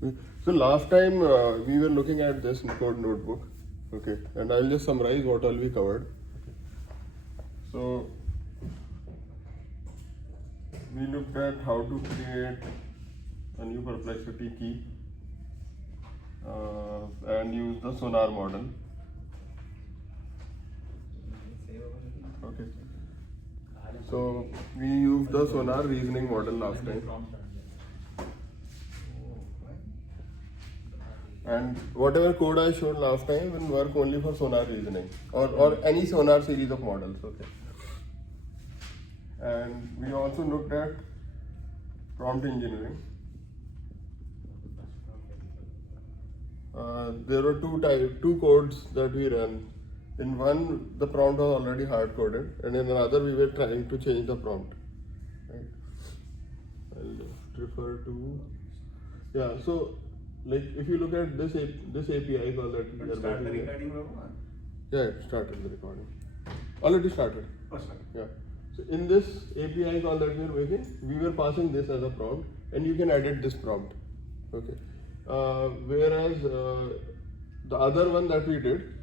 So last time we were looking at this code notebook, okay, and I'll just summarize what all we covered. So we looked at how to create a new perplexity key and use the sonar model. Okay. So we used the sonar reasoning model last time. And whatever code I showed last time will work only for sonar reasoning or any sonar series of models. Okay. And we also looked at prompt engineering. There were two codes that we ran. In one, the prompt was already hard coded, and in another, we were trying to change the prompt. Right? I'll just refer to. Yeah. So, like, if you look at this API call that we are start the making. recording, Yeah, it started the recording. Already started. Oh, sorry. Yeah. So in this API call that we are making, we were passing this as a prompt, and you can edit this prompt. Okay. Whereas the other one that we did,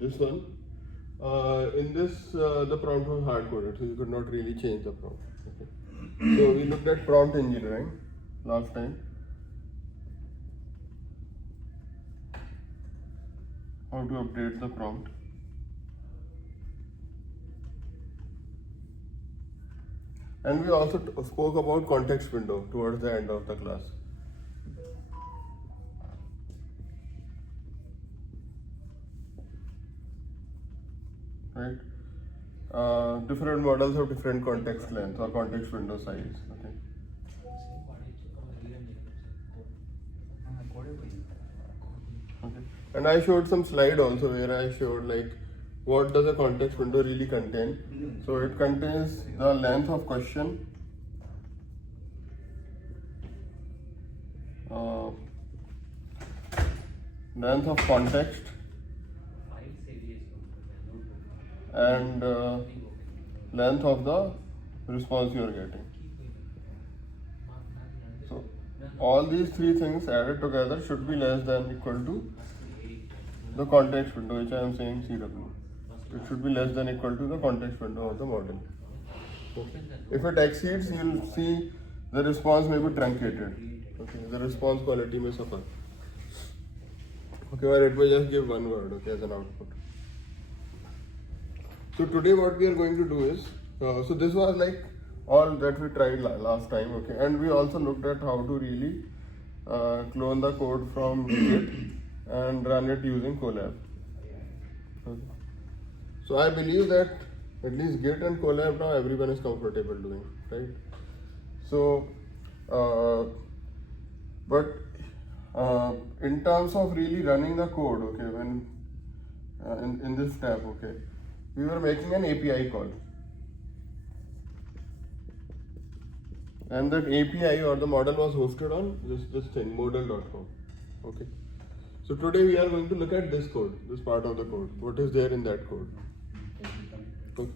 this one, in this the prompt was hard coded, so you could not really change the prompt. Okay. So we looked at prompt engineering last time. How to update the prompt. And we also spoke about context window towards the end of the class. Right? Different models have different context length or context window size. Okay. Okay. And I showed some slide also where I showed like what does a context window really contain. So it contains the length of question, length of context, and length of the response you are getting. So all these three things added together should be less than equal to the context window, which I am saying CW. It should be less than equal to the context window of the model. Okay. If it exceeds, you will see the response may be truncated. Okay, the response quality may suffer. Okay, or it may just give one word, okay, as an output. So today what we are going to do is, so this was like all that we tried last time, okay, and we also looked at how to really clone the code from Git and run it using Colab. Okay. So I believe that at least Git and Colab now everyone is comfortable doing, right? So, but in terms of really running the code, okay, when in this step, okay, we were making an API call, and that API or the model was hosted on this thing, modal.com. Okay. So today we are going to look at this code, this part of the code. What is there in that code? Okay.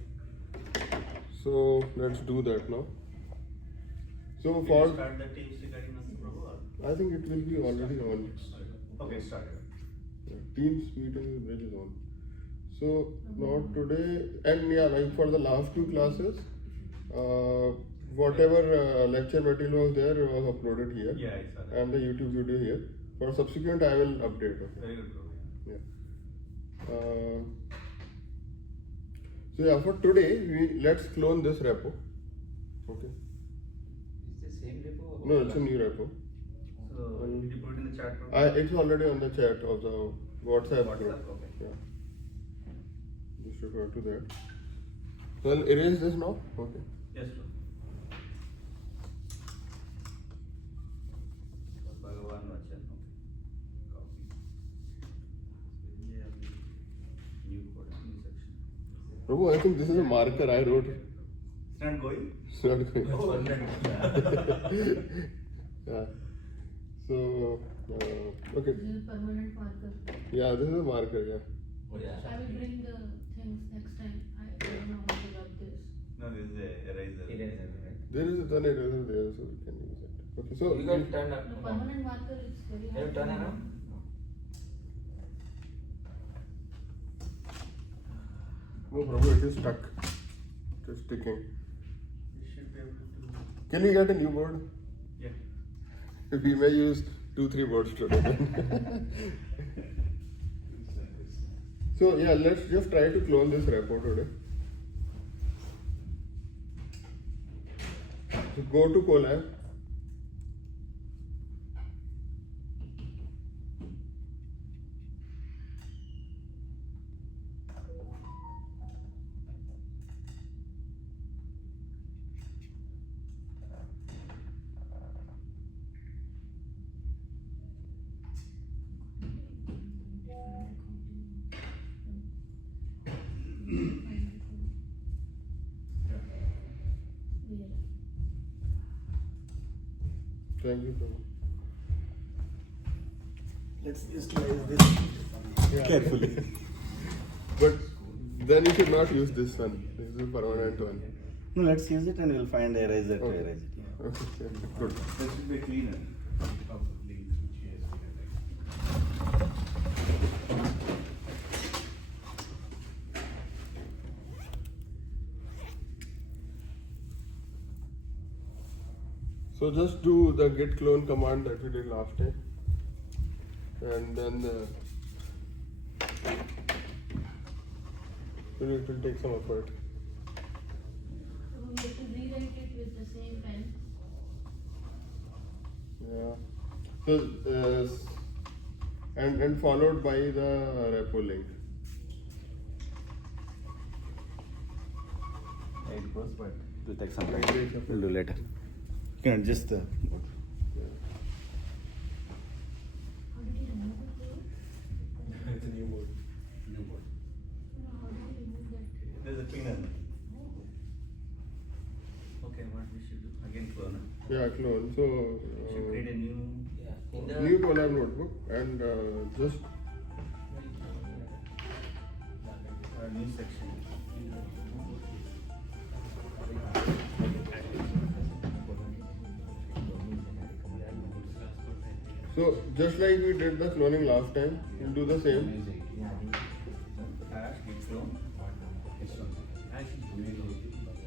So let's do that now. So for start the Teams recording, I think it will be already on. Okay, start. Teams meeting is on. So not today, and yeah, like for the last two classes, whatever lecture material was there was uploaded here. Yeah, I saw that. And the YouTube video here. For subsequent, I will update. Okay. Very good. Yeah. So yeah, for today, let's clone this repo. Okay. Is the same repo? No, it's a new repo. So did you put it in the chat? It's already on the chat of the WhatsApp group. Okay. Yeah. Just refer to that. So I'll erase this now. Okay. Yes, sir. Bhagavan Vachan. Copy. New code, new section. Prabhu, I think this is a marker I wrote. It's not going? It's not going. Oh, Yeah. So, okay. This is permanent marker. Yeah, this is a marker, yeah. I will bring the things next time. I don't know how to rub this. No, this is a eraser. Eraser, right? There is an eraser there, so we can use it. Okay, so You can turn up. The permanent marker is very Can hard. you turn to around? no, Prabhu, it is stuck. It is sticking. You should be able to. Can we get a new board? Yeah. We may use 2-3 boards today. So yeah, let's just try to clone this repo today. So go to Colab. Thank you, Prabhu. Let's visualize this carefully. But then you should not use this one. This is a permanent one. No, let's use it and we'll find eraser to Okay. erase it. Yeah. Okay, good. That should be cleaner. So just do the git clone command that we did last time, and then it will take some effort. So we have to rewrite it with the same pen. Yeah. So and followed by the repo link. It goes, but it will take some It time. takes a We'll do later. You can adjust the. How did you remove it though? It's a new board. New board. How did you remove that? There's a cleaner. Okay, what we should do? Again, clone it. Yeah, clone. So We should create a new. Yeah. In the new Colab notebook and just New section. so just like we did the cloning last time, we'll do the same. Hash git clone.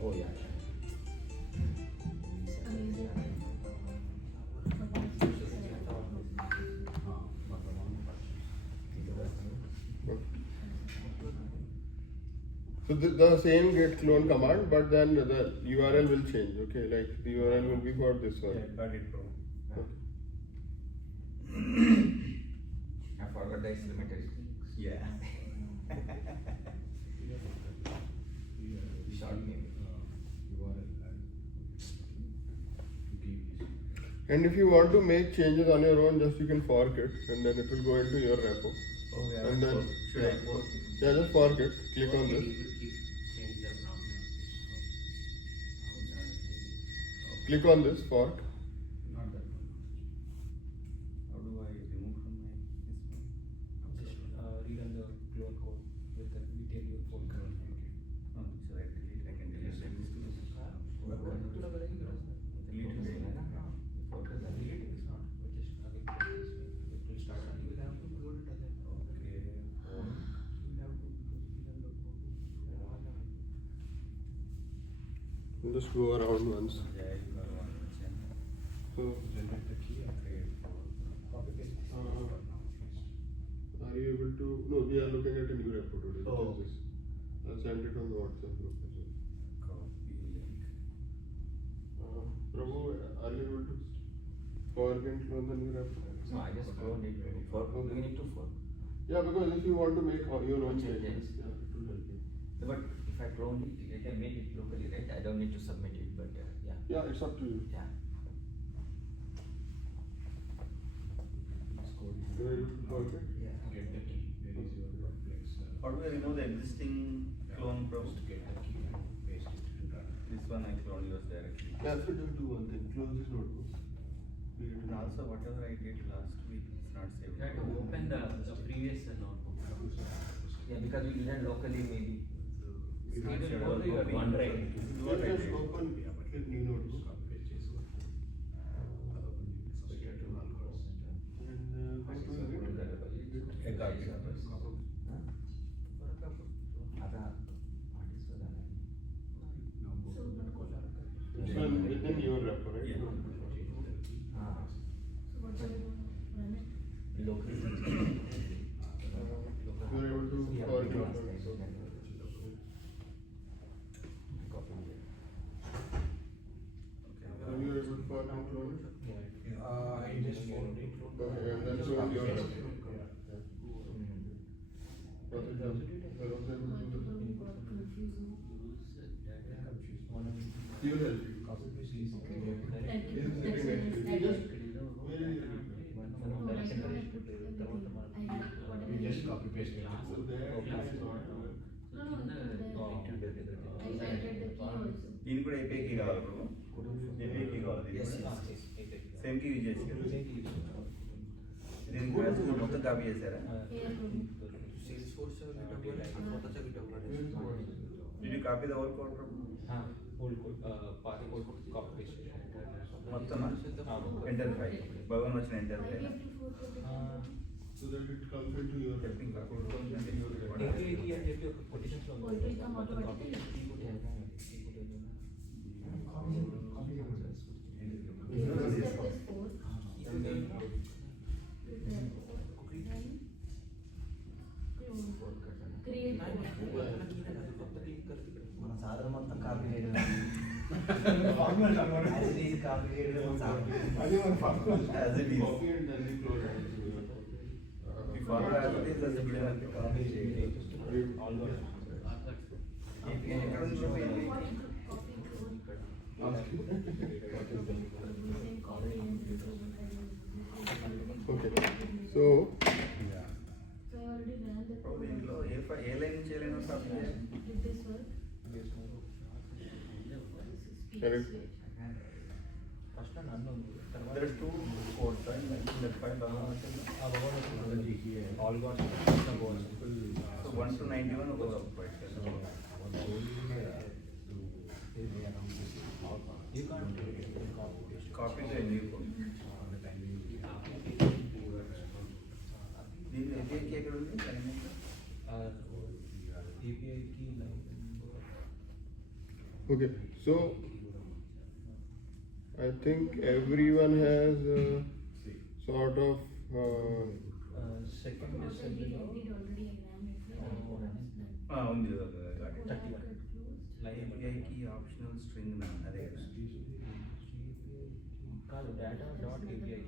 Oh, yeah. Amazing. So the same git clone command, but then the URL will change. Okay, like the URL will be for this Yeah, one. got it, bro. I forgot the exclamatory. Yeah. Short name. And if you want to make changes on your own, just you can fork it, and then it will go into your repo. Oh, yeah. And then Should I fork? yeah, just fork it. Click on this. Click on this fork. How do I remove from my this one? Rerun the clone code with the detail phone code. Oh, so I delete. I can delete like this too. Delete this one. You just go around once. Yeah, you got one. So, are you able to? No, we are looking at a new repo today. Which Oh. is this? I'll send it on the WhatsApp group as well. Copy link. Prabhu, are you able to fork and clone the new repo? No, I just cloned it. For do we need to fork? Yeah, because if you want to make your own changes, Changes. yeah, it will help you. But if I clone it, I can make it locally, right? I don't need to submit it, but yeah. Yeah, it's up to you. Yeah. You are able to fork it? How do I remove the existing clone from? This one I clone yours directly. Yeah, so just do one thing. Close this notebook. And also whatever I did last week, it's not saved. Try to open the previous notebook. Yeah, because we didn't locally maybe. Either you go to your OneDrive. Just open the new notebook. for him clone it? I just found it. Okay, and then clone your Multiple got confusing. He will help you. Thank you. That's Where is nice. he? No, right now I put everything. I have whatever. You just copy paste it. So there it is not. No, there. I added the key also. దీనికి కూడా API key కావాలి బ్రో. API key కావాలి దీనికి Yes, కూడా. yes, yes. Same key use చేసి కదా. దీనికి బ్యాచ్ మొత్తం కాపీ చేశారా? Here from. Salesforce स्वतःचा GitHub Did you copy the whole code from? Old code path code copy paste మొత్తమా? Enter file. భగవాన్ వచ్చిన enter I file. gave you 4 So that it comes into your Helping code అంటే your API की అని చెప్పి ఒక positions లో Poetry का automatically. Step is 4. Create మన సాధన మొత్తం కాపీ చేయడం As it is కాపీ చేయడం సాధన. అది మన first As it is. copy and then we clone it. You follow as it is as it is. Copy చేయడం ఆల్ గో API ఎక్కడ ఉంది bro? API. Okay. So So I already ran the bro code. దీంట్లో ఏ line నుంచి ఏ line వస్తుంది? Did this work? Correct. First నన్ను ఉంది తర్వాత There are two codes right? In that file భగవాన్ వచ్చింది. ఆ భగవాన్ వచ్చింది ఆల్ గాట్ So 1 to 91 ఒక ఫైల్ చేస్తాం. You can't Copy the new code. దీంట్లో API key ఎక్కడ ఉంది? API की okay. So I think everyone has sort of second I did already ran it. ఉంది got it. 31 API key optional string na అదే కదా. కాదు data dot API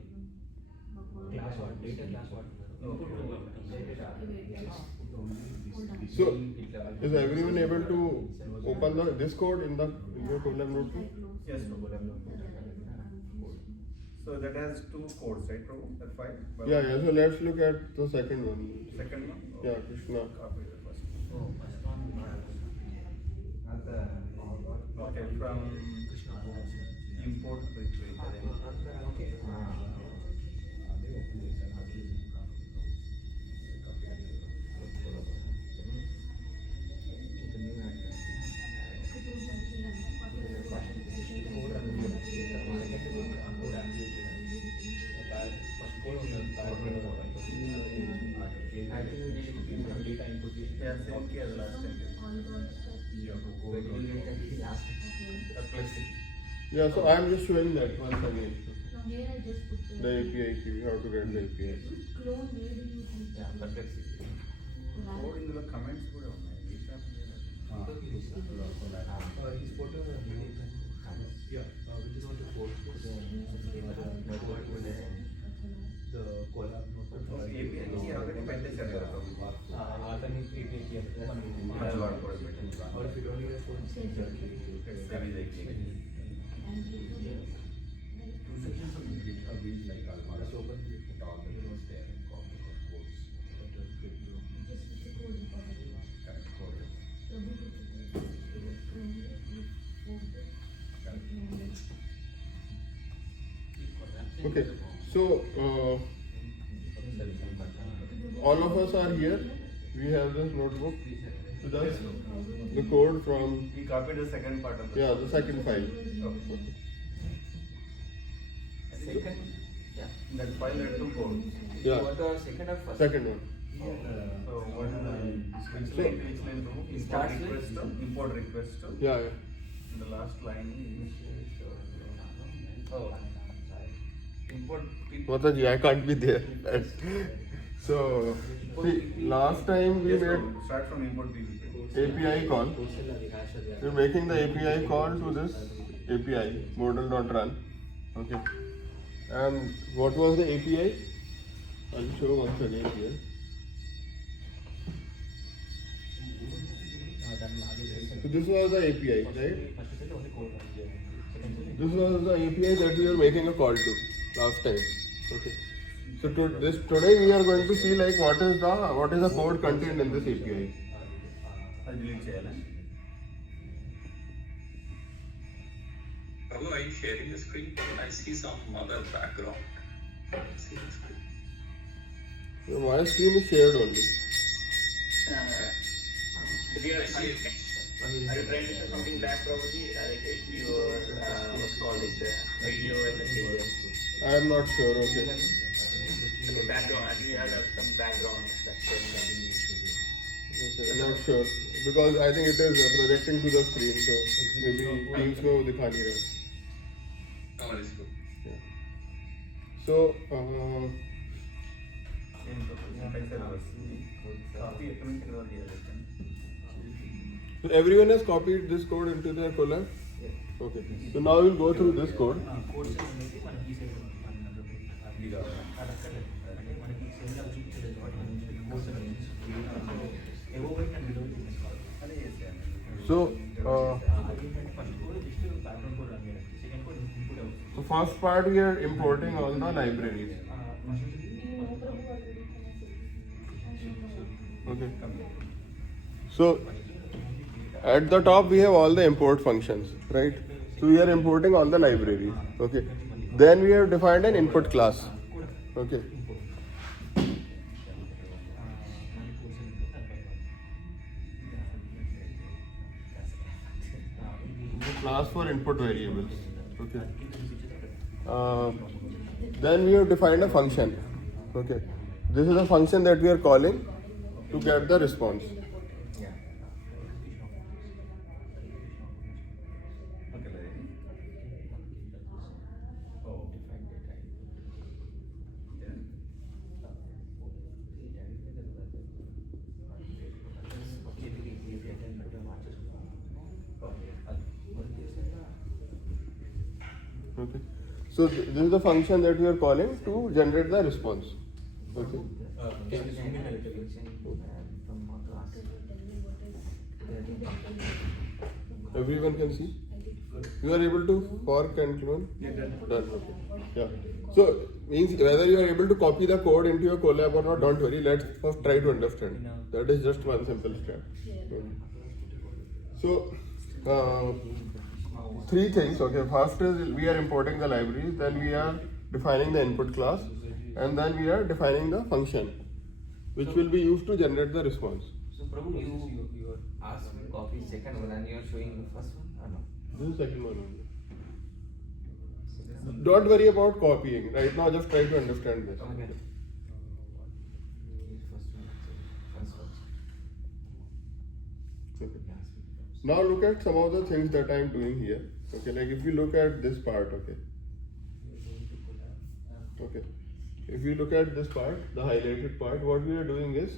class what data class what so is everyone able to open this code in your program notebook? Yes, so that has two codes, right, Prabhu? That file? Yeah. So let's look at the second one. Second one? Yeah, Krishna. Copy the first. Okay, from import retrieve. Data input Yeah, same key as last time. Perplexity. Yeah, so I'm just showing that once again. Now here I just put The API key, how to get the API. clone. Where do you think? Code ఇందులో comments కూడా ఉన్నాయి. His photo yeah, we just want to post the collab notebook. API key already పెట్టేశారు కదా Prabhu. అతని API కి మనం మనం వాడుకోవడం Or if you don't need a phone, Let's save the API. And click on this. Two sections of GitHub is like Almara. just open it. Put all the notes there and copy the codes. Just put the code important. Correct code. Okay, so all of us are here. We have this notebook with us. The code from We copied the second part of the the second file. Second, yeah. In that file there are two codes. Yeah, What the second or first? second one. So one which line to import Starts with- request to import request to Yeah. and the last line is import Mataji, I can't be there. So, see, last time we Yes, made no, start from import PVP. API call. We're making the API call to this API model.run. Okay. And what was the API? I'll show once again here. So this was the API, right? This was the API that we were making a call to last time. Okay. So today we are going to see like what is the code contained in this API. అది delete చేయాలా? Prabhu, are you sharing the screen? I see some other background. See the screen. So my screen is shared only. I see it. Are you trying to show something back, probably? Like your, what's called this video and the video. I am not sure. Okay. Okay, background. I think you have some background that's showing that. Okay, not sure because I think it is projecting to the screen, so maybe Teams में वो दिखा नहीं रहा. No worries, bro. So copy ఎక్కడి నుంచి ఎక్కడ వరకు చేయాలి? so everyone has copied this code into their collab. Okay. So now we'll go through this code. Codes అనేది మనకి ఈ సైడ్ ఇది కావాలా? అడగలేదు అంటే మనకి సెల్ లో చూపించలేదు కాబట్టి మనం కోడ్స్ అనేది ఎవోవర్ కెన్ బిలో తీసుకోవాలి అదే చేసేయాలి. So అదేంటంటే first code just background code run చేయడానికి సెకండ్ కోడ్ ఇన్పుట్ అవుతుంది so first part we are importing all the libraries. Okay. So at the top we have all the import functions, right? So we are importing all the libraries. Okay. Then we have defined an input class. Okay. Class for input variables. Okay. Then we have defined a function. Okay. This is a function that we are calling to get the response. Okay లేదు. ఓ Okay. So this is the function that we are calling to generate the response. Okay. Everyone can see. You are able to fork and clone. Done. Okay. Yeah. So means whether you are able to copy the code into your collab or not, don't worry. Let's first try to understand. That is just one simple step. Okay. So three things. Okay. First is we are importing the libraries. Then we are defining the input class, and then we are defining the function, which will be used to generate the response. So Prabhu, you asked me to copy second one and you are showing the first one or no? This is the second one only. Don't worry about copying. Right now, just try to understand this. Okay. First one. Okay. Now look at some of the things that I am doing here. Okay, like if you look at this part, okay. Okay. If you look at this part, the highlighted part, what we are doing is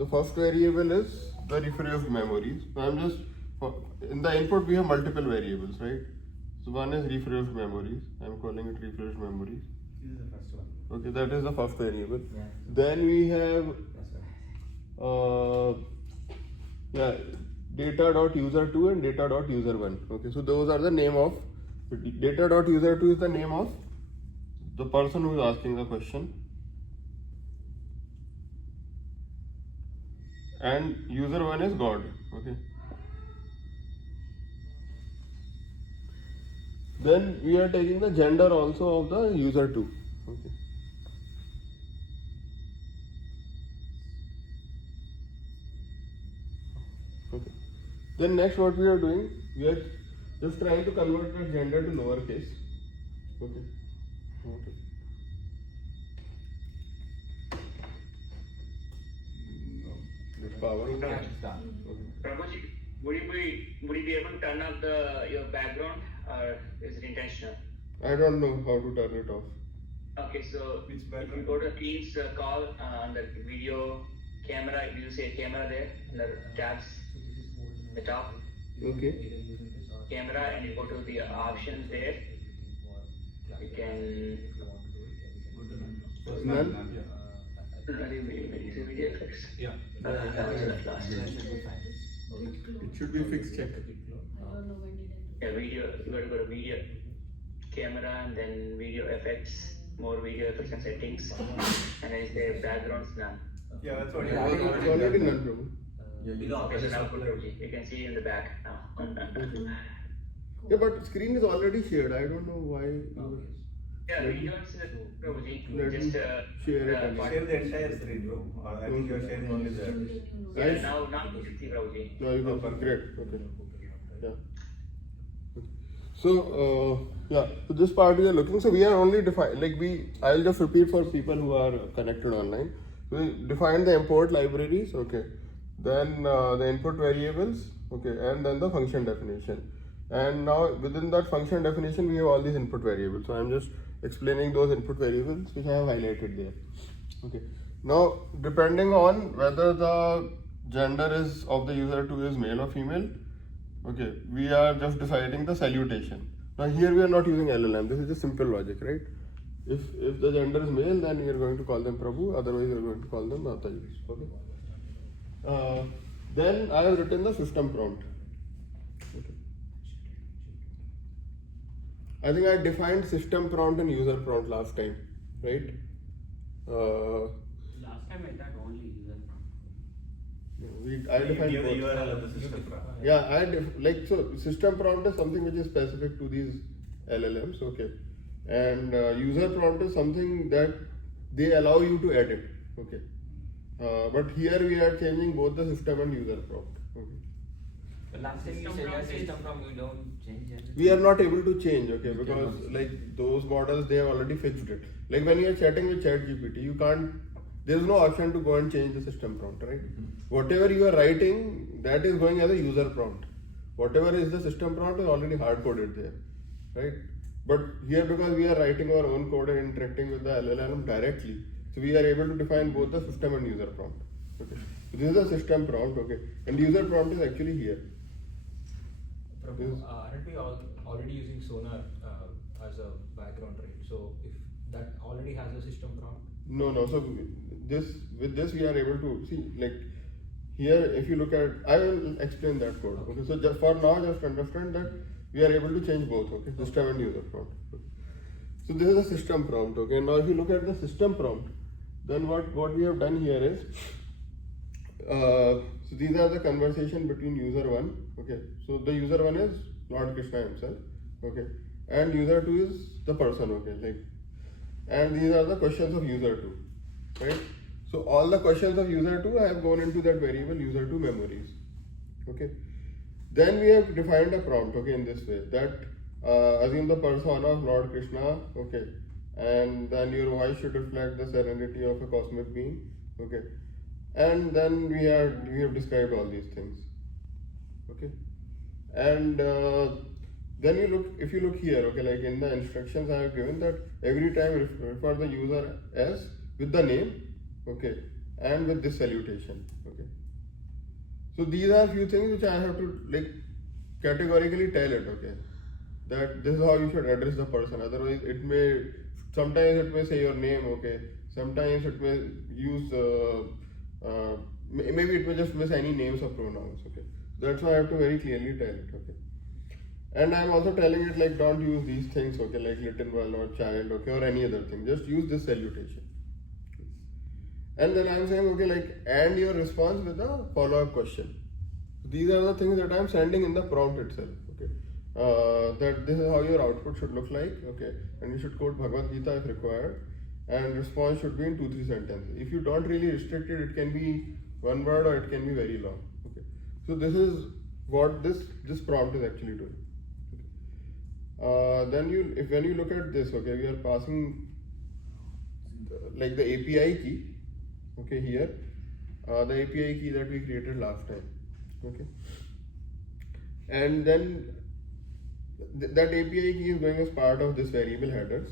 the first variable is the refreshed memories. So I'm just in the input we have multiple variables, right? So one is refreshed memories. I'm calling it refreshed memories. This is the first one. Okay, that is the first variable. Yeah. Then we have data.user2 and data.user1. Okay, so those are the name of data.user2 is the name of the person who is asking the question, and user1 is God. Okay. Then we are taking the gender also of the user2. Okay. Okay. Then next what we are doing, we are just trying to convert the gender to lowercase. Okay. Okay. The power of Yeah, it's done. Prabhuji, would you be able to turn off your background, or is it intentional? I don't know how to turn it off. Okay, so Which if you background? go to Teams call on the video camera, do you see a camera there in the tabs, the top Okay. camera, and you go to the options there, you can None? video effects. Yeah. Last. That should be fine. It should be fixed check. I don't know when did I do. Yeah, video. You got to go to video, camera, and then video effects, more video effects and settings, and then it's the backgrounds none. Yeah, that's what It's already none, Prabhu. Okay, so now you can see in the back now. Yeah, but screen is already shared. I don't know why. Yeah, we don't see the Prabhuji. Let Just me share it again. Share the entire screen, bro. Or I think you're sharing only the. yeah, now you can see Prabhuji. No, you can. Great. Okay. Yeah. So so this part we are looking. So we are only define I'll just repeat for people who are connected online. We define the import libraries. Okay. Then the input variables. Okay, and then the function definition. And now within that function definition, we have all these input variables. So I'm just explaining those input variables which I have highlighted there. Okay. Now, depending on whether the gender is of the user 2 is male or female, okay, we are just deciding the salutation. Now here we are not using LLM. This is just simple logic, right? If the gender is male, then you are going to call them Prabhu. Otherwise, you are going to call them Mataji. Okay. Then I have written the system prompt. Okay. I think I defined system prompt and user prompt last time, right? Last time I thought only user prompt. I defined Give the both. URL of the system. Yeah, so system prompt is something which is specific to these LLMs, okay, and user prompt is something that they allow you to edit, okay. But here we are changing both the system and user prompt. Okay. The last time you said that system prompt you don't change anything. We are not able to change, okay, because like those models they have already fixed it. Like when you are chatting with ChatGPT, you can't. There is no option to go and change the system prompt, right? Whatever you are writing, that is going as a user prompt. Whatever is the system prompt is already hard coded there, right? But here because we are writing our own code and interacting with the LLM directly, so we are able to define both the system and user prompt. Okay. So this is the system prompt, okay, and user prompt is actually here. Prabhu, aren't we already using Sonar as a background, right? So if that already has a system prompt. No. So with this we are able to see, like here if you look at, I will explain that code. Okay. So just for now, just understand that we are able to change both. Okay. System and user prompt. Okay. So this is a system prompt. Okay. Now if you look at the system prompt, then what we have done here is, so these are the conversation between user 1. Okay. So the user 1 is Lord Krishna himself. Okay. And user 2 is the person. Okay. Like, and these are the questions of user 2, right? So all the questions of user 2 I have gone into that variable user 2 memories. Okay. Then we have defined a prompt, okay, in this way, that assume the persona of Lord Krishna, okay, and then your voice should reflect the serenity of a cosmic being, okay, and then we have described all these things, okay, and then if you look here, okay, like in the instructions I have given that every time refer the user as with the name, okay, and with this salutation, okay. So these are few things which I have to like categorically tell it, okay, that this is how you should address the person. Otherwise, sometimes it may say your name, okay. Sometimes it may use maybe it may just miss any names or pronouns, okay. That's why I have to very clearly tell it, okay. And I'm also telling it like don't use these things, okay, like little one or child, okay, or any other thing. Just use this salutation. And then I'm saying, okay, like, and your response with a follow-up question. These are the things that I'm sending in the prompt itself, okay. That this is how your output should look like, okay. And you should quote Bhagavad Gita if required. And response should be in 2-3 sentences. If you don't really restrict it, it can be one word or it can be very long, okay. So this is what this prompt is actually doing. Okay. Then when you look at this, okay, we are passing like the API key. Okay, here the API key that we created last time, okay, and then that API key is going as part of this variable headers.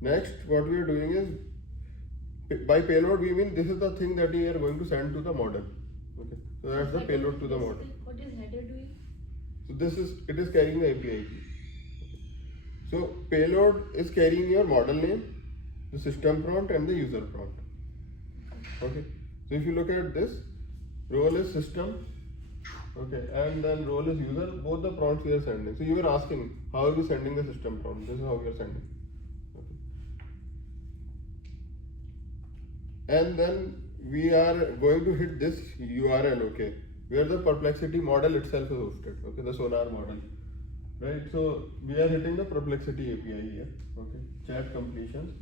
Next, what we are doing is, by payload we mean this is the thing that we are going to send to the model, okay, so that's the payload to the model. What is header doing? So it is carrying the API key. Okay. So payload is carrying your model name, the system prompt and the user prompt. Okay. So if you look at this, role is system, okay, and then role is user. Both the prompts we are sending. So you were asking how are we sending the system prompt? This is how we are sending. Okay. And then we are going to hit this URL, okay, where the perplexity model itself is hosted, okay, the Sonar model, right? So we are hitting the perplexity API here, okay, chat completions,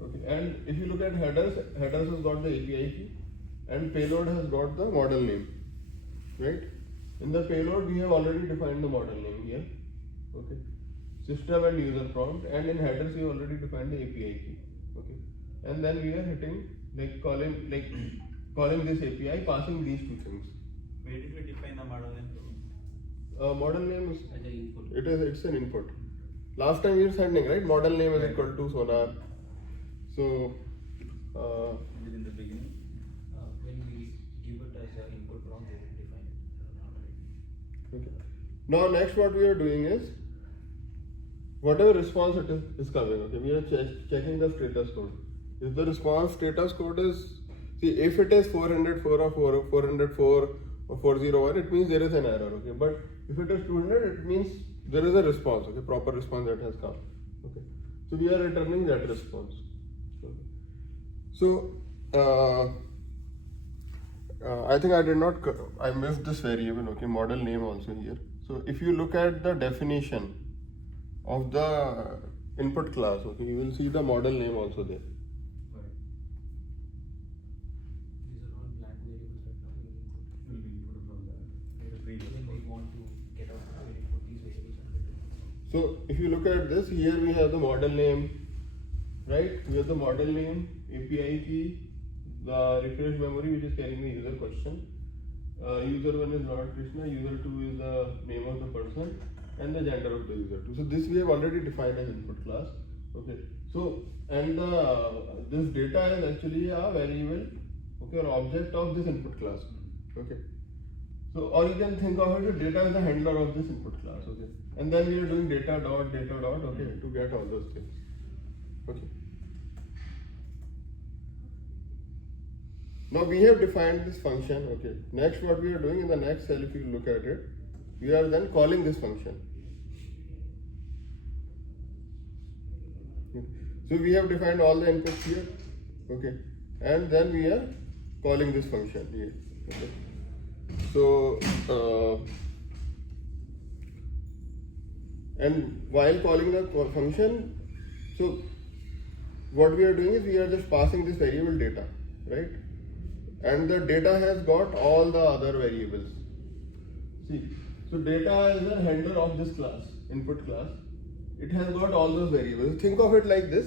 okay, and if you look at headers has got the API key, and payload has got the model name, right? In the payload we have already defined the model name here, okay, system and user prompt, and in headers we have already defined the API key, okay, and then we are hitting calling this API, passing these two things. Where did we define the model name? Model name is As an input. it's an input. Last time we were sending, right? Model name is equal to Sonar. So Is it in the beginning? When we give it as an input prompt, we will define it. okay. Now next what we are doing is whatever response it is coming, okay, we are checking the status code. If the response status code is, see, if it is 404 or 404 or 401, it means there is an error, okay. But if it is 200, it means there is a response, okay, proper response that has come, okay. So we are returning that response. Okay. So I think I missed this variable, okay, model name also here. So if you look at the definition of the input class, okay, you will see the model name also there. These are all blank variables right now. Will be input from the previous When we want to get out, we will put these variables under it. So if you look at this, here we have the model name, right? We have the model name, API key, the refresh memory which is carrying the user question. User 1 is Lord Krishna, user 2 is the name of the person, and the gender of the user 2. So this we have already defined as input class. Okay. So and this data is actually a variable, okay, or object of this input class. Okay. So or you can think of it, data is the handler of this input class. Okay. And then we are doing data dot, okay, to get all those things. Okay. Now we have defined this function, okay. Next what we are doing in the next cell, if you look at it, we are then calling this function. Okay. So we have defined all the inputs here, okay, and then we are calling this function here, okay. So and while calling the function, so what we are doing is we are just passing this variable data, right? And the data has got all the other variables. See, so data is a handler of this class, input class. It has got all those variables. Think of it like this,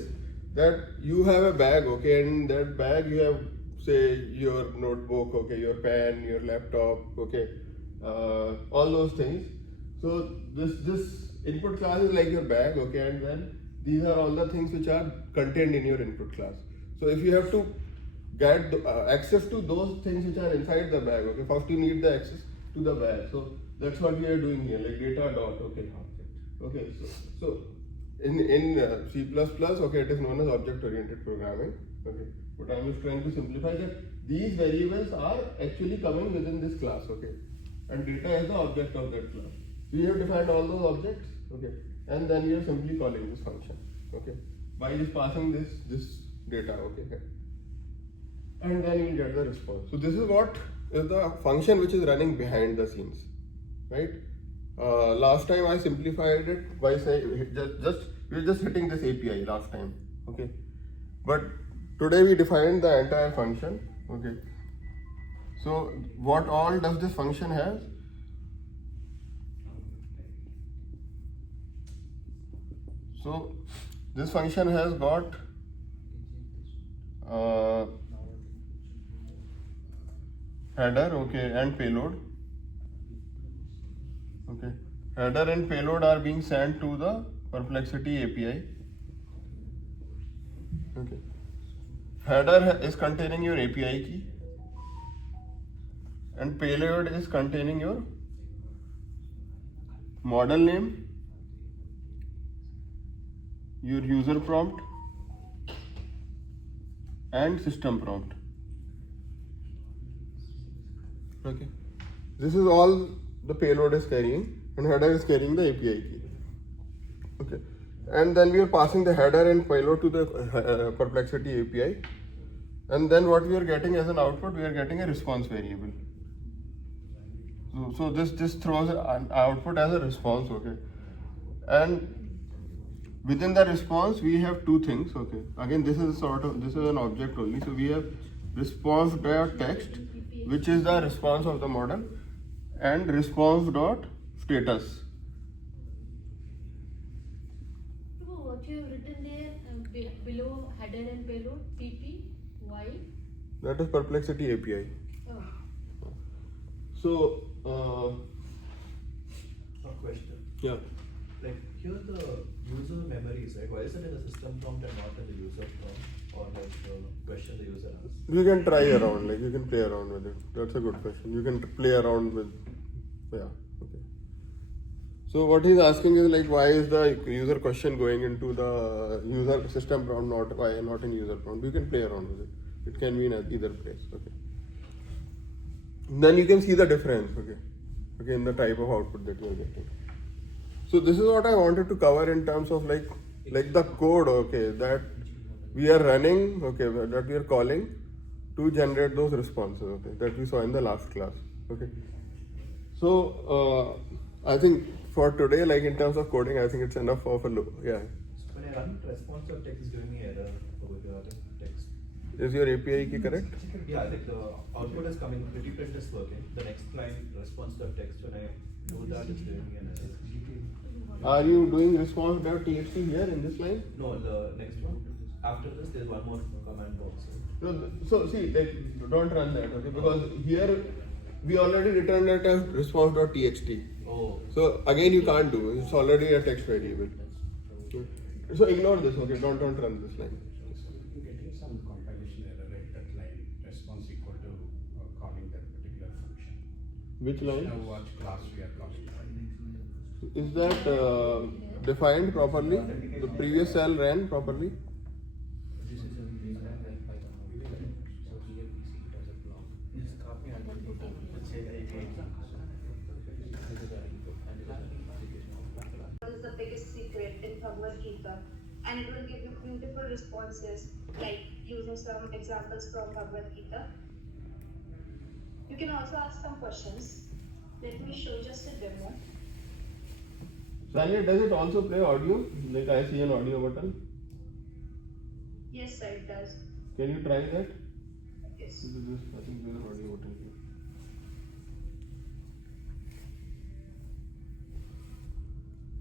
that you have a bag, okay, and in that bag you have, say, your notebook, okay, your pen, your laptop, okay, all those things. So this input class is like your bag, okay, and then these are all the things which are contained in your input class. So if you have to get access to those things which are inside the bag, okay, first you need the access to the bag. So that's what we are doing here, like data dot, okay. Okay, so in C++, okay, it is known as object-oriented programming, okay. But I am just trying to simplify that these variables are actually coming within this class, okay, and data is the object of that class. We have defined all those objects, okay, and then we are simply calling this function, okay, by just passing this data, okay, and then you will get the response. So this is what is the function which is running behind the scenes, right? Last time I simplified it by saying we were just hitting this API last time, okay, but today we defined the entire function, okay. So what all does this function have? So this function has got header, okay, and payload. Okay, header and payload are being sent to the Perplexity API. Okay, header is containing your API key, and payload is containing your model name, your user prompt, and system prompt. Okay, this is all the payload is carrying, and header is carrying the API key. Okay, and then we are passing the header and payload to the Perplexity API, and then what we are getting as an output, we are getting a response variable. So this throws an output as a response. Okay, and within the response we have two things. Okay, again this is an object only. So we have response.text, which is the response of the model, and response.status. What you have written there below header and payload, PP, why? That is Perplexity API. Oh. So A question. yeah. Like here the user memories, right? Why is it in the system prompt and not in the user prompt? Or like the question the user asks? You can try around, like you can play around with it. That's a good question. You can play around with, yeah, okay. So what he's asking is like, why is the user question going into the user system prompt, why not in user prompt? You can play around with it. It can be in either place, okay. Then you can see the difference, okay, in the type of output that you are getting. So this is what I wanted to cover in terms of like the code, okay, that we are running, okay, that we are calling to generate those responses, okay, that we saw in the last class, okay. So I think for today, like in terms of coding, I think it's enough of a look, yeah. So when I run response of text is giving me error over here, the text. Is your API key correct? Yeah, I think the output is coming, pretty print is working. The next line response to text, when I do that, it's giving me an error. Are you doing response.txt here in this line? No, the next one. After this, there's one more command box. So see, like, don't run that, okay, because here we already returned that as response.txt. Oh. So again you can't do, it's already a text variable. So ignore this, okay, don't run this line. You're getting some compilation error at that line, response equal to calling that particular function. Which line? Now watch class we are calling. Is that defined properly? The previous cell ran properly? This is a Python. So here we see it as a block. Just copy and put it. Let's say This is the input and this is the application of Python. What is the biggest secret in Bhagavad Gita, and it will give you beautiful responses like using some examples from Bhagavad Gita. You can also ask some questions. Let me show just a demo. Sanya, does it also play audio? Like I see an audio button. Yes, sir, it does. Can you try that? Yes. I think there's an audio button here.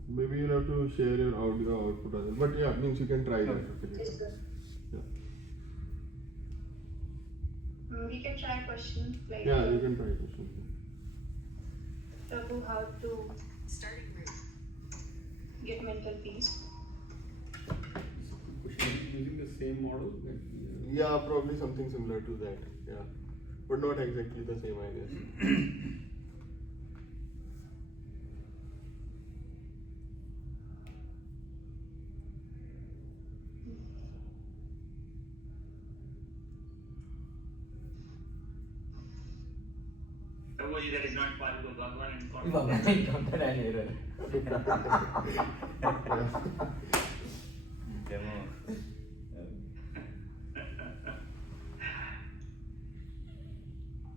Maybe you'll have to share your audio output as well. But yeah, means you can try that. Okay. Yes, sir. Yeah. We can try a question like Yeah, you can try question. Prabhu, how to get mental peace. Using the same model? Yeah, probably something similar to that. Yeah, but not exactly the same, I guess. Prabhuji, that is not possible. Bhagwan and if I encounter an error. Demo.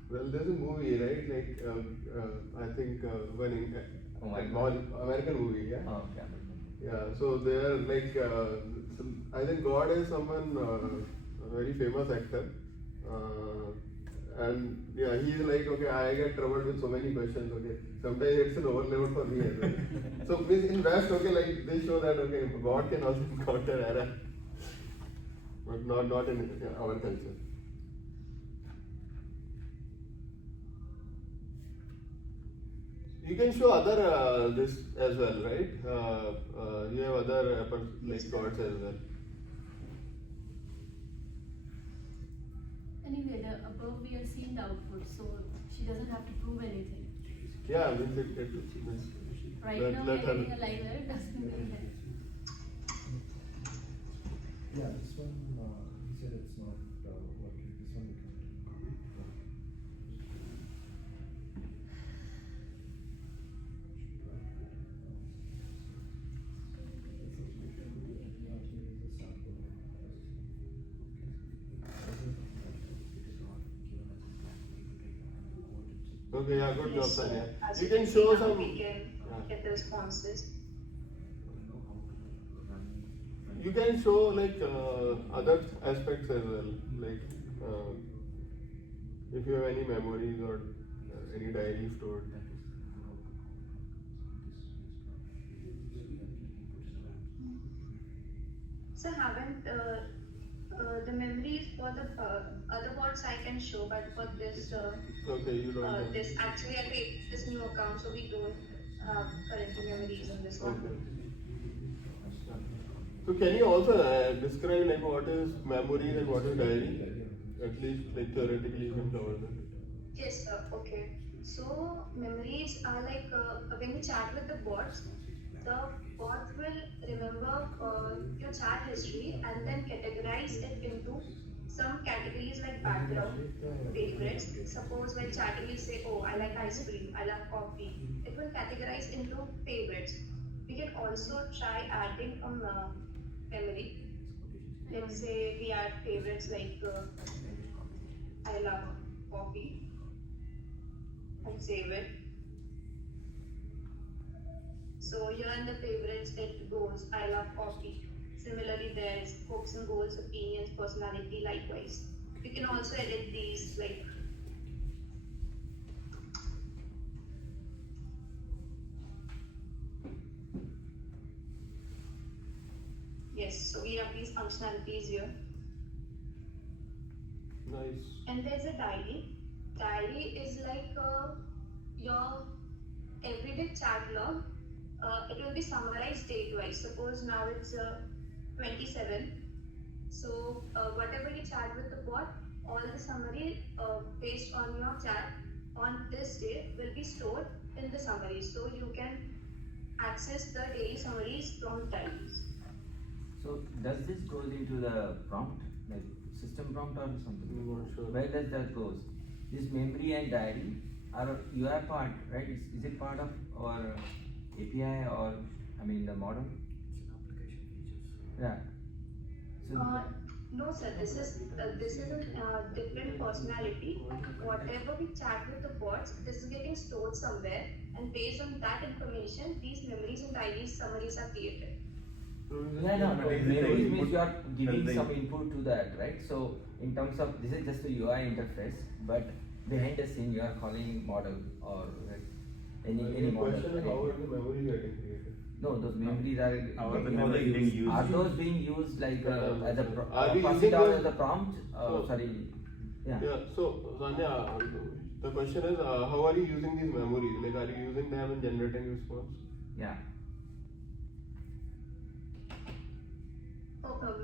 Well, there's a movie, right? Like, I think when Oh my American movie, yeah. Oh, okay. Yeah, so they're like, I think God is someone, a very famous actor. And yeah, he's like, okay, I get troubled with so many questions, okay. Sometimes it's an overload for me as well. So please invest, okay, like they show that, okay, God can also encounter error. But not in our culture. You can show other this as well, right? You have other like gods as well. Anyway, above we are seeing the output, so she doesn't have to prove anything. Yeah, means Right now, let her. getting a live error doesn't mean that. Yeah, this one, he said it's not working. This one we can copy. Okay, yeah, good job, Yes, so Sanya. as You you can can show see now, some. we can Yeah. get the responses. You can show like other aspects as well, like if you have any memories or any diary stored. So haven't the memories for the other bots I can show, but for this Okay, you don't have. this actually I created this new account, so we don't have currently memories in this one. Okay. So can you also describe like what is memories and what is diary? At least like theoretically you can cover that. Yes, sir. Okay. So memories are like when you chat with the bots, the bot will remember your chat history and then categorize it into some categories like background, favorites. Suppose when chatting you say, "Oh, I like ice cream, I love coffee." It will categorize into favorites. We can also try adding a memory. Let's say we add favorites like I love coffee and save it. So here in the favorites it goes, I love coffee. Similarly, there's hopes and goals, opinions, personality, likewise. You can also edit these like yes, so we have these functionalities here. Nice. And there's a diary. Diary is like your everyday chat log. It will be summarized date-wise. Suppose now it's 27. So whatever you chat with the bot, all the summary based on your chat on this day will be stored in the summary. So you can access the daily summaries from diaries. So does this goes into the prompt, like system prompt or something? I'm not sure. Where does that goes? This memory and diary are UI part, right? Is it part of our API or I mean the model? It's an application features. Yeah. So No, sir. This is a different personality. Whatever we chat with the bots, this is getting stored somewhere, and based on that information, these memories and diaries summaries are created. yeah, no. Memories means you are giving some input to that, right? So in terms of this is just a UI interface, but behind the scene you are calling model or like any model. Question is how is the memory getting created? No, those memories are How are the memories being used? Are those being used like as a Are we pass using it out those- as a prompt? So- Sorry. Yeah. Yeah, so Sanya, the question is how are you using these memories? Like are you using them in generating response? Yeah.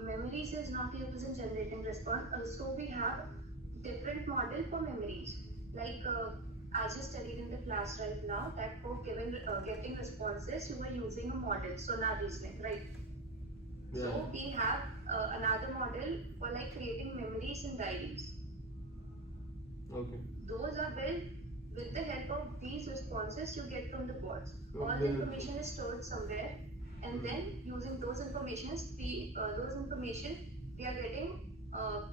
Memories is not used in generating response. So we have different model for memories. Like as you studied in the class right now, that for getting responses, you were using a model, sonar reasoning, right? Yeah. So we have another model for like creating memories and diaries. Okay. Those are built with the help of these responses you get from the bots. All the Okay. information is stored somewhere, and then using those informations, we are getting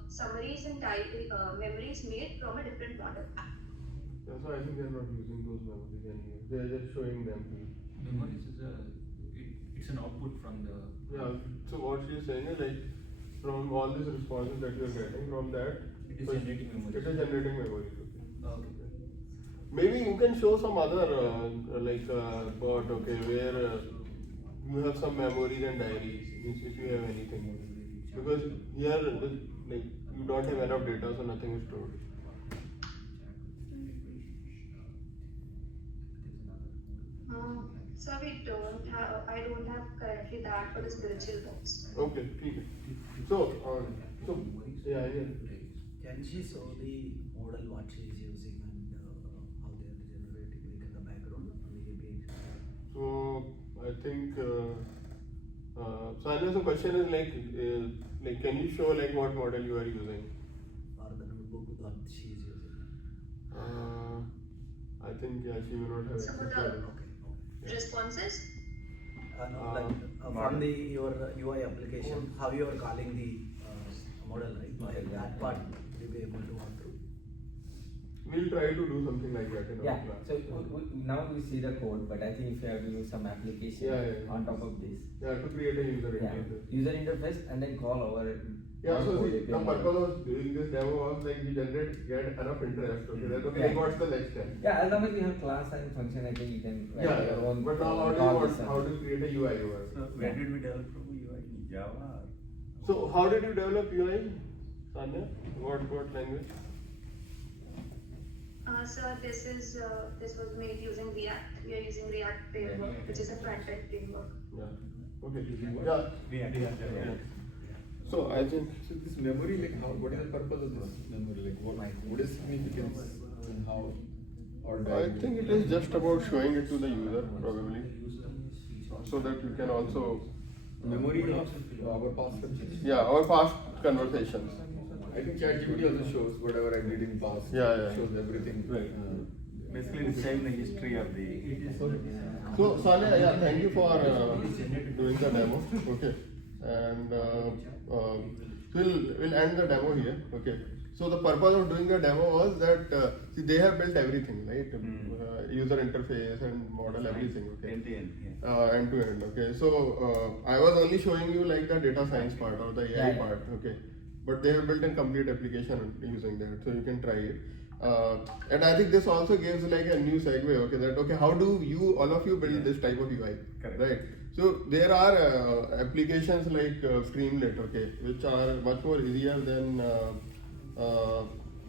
summaries and memories made from a different model. Yeah, so I think they're not using those memories anyway. They're just showing them to you. Memories is it's an output from the. Yeah. So what she's saying is like from all these responses that you're getting from that, It is so generating memories. It is generating memories. Okay. Okay. Maybe you can show some other bot, okay, where you have some memories and diaries, if you have anything. Because here, like, you don't have enough data, so nothing is stored. So I don't have currently that for the spiritual books. Okay, okay. So, yeah. Can she show the model what she is using and how they are generating like in the background on the API? So, I think So I know the question is like can you show like what model you are using? Or the notebook that she is using. I think yeah, she will not have So for access to the it. Okay. responses, From the your UI application, how you are calling the model, right? Model, yeah. That part will you be able to walk through? We'll try to do something like that in our Yeah, class. so now we see the code, but I think if you have to use some application Yeah. on top of this. Yeah, to create a user Yeah, interface. user interface and then call our. Yeah, so code see, API the model. purpose of doing this demo was like we get enough interest. Okay, that okay, Yeah. what's the next step? Yeah, as long as you have class and function, I think you can write Yeah, your own. but now call this how do you create a UI over? So where did we develop UI in Java? So how did you develop UI, Sanya? What language? so this was made using React. We are using React framework, which is a front-end framework. Yeah. Okay. Yeah. Yeah. So I think So this memory, like how, what is the purpose of this memory? Like what is significance and how? Or I think it is just about showing it to the user probably, so that you can also memory of our past conversations. yeah our past conversations. I think ChatGPT also shows whatever I did in past. Yeah. Shows everything. Right. Basically, it's showing the history of the. So Sanya, yeah, thank you for doing the demo. Okay, and we'll end the demo here. Okay. So the purpose of doing the demo was that see they have built everything, right? User interface and model, everything. Okay. End to end. Yeah. End to end. Okay. So I was only showing you like the data science part or the AI Yeah. part. Okay. But they have built a complete application using that, so you can try it. And I think this also gives like a new segue. Okay, that okay, how do you all of you build this type of UI? Correct. Right. So there are applications like Streamlit, okay, which are much more easier than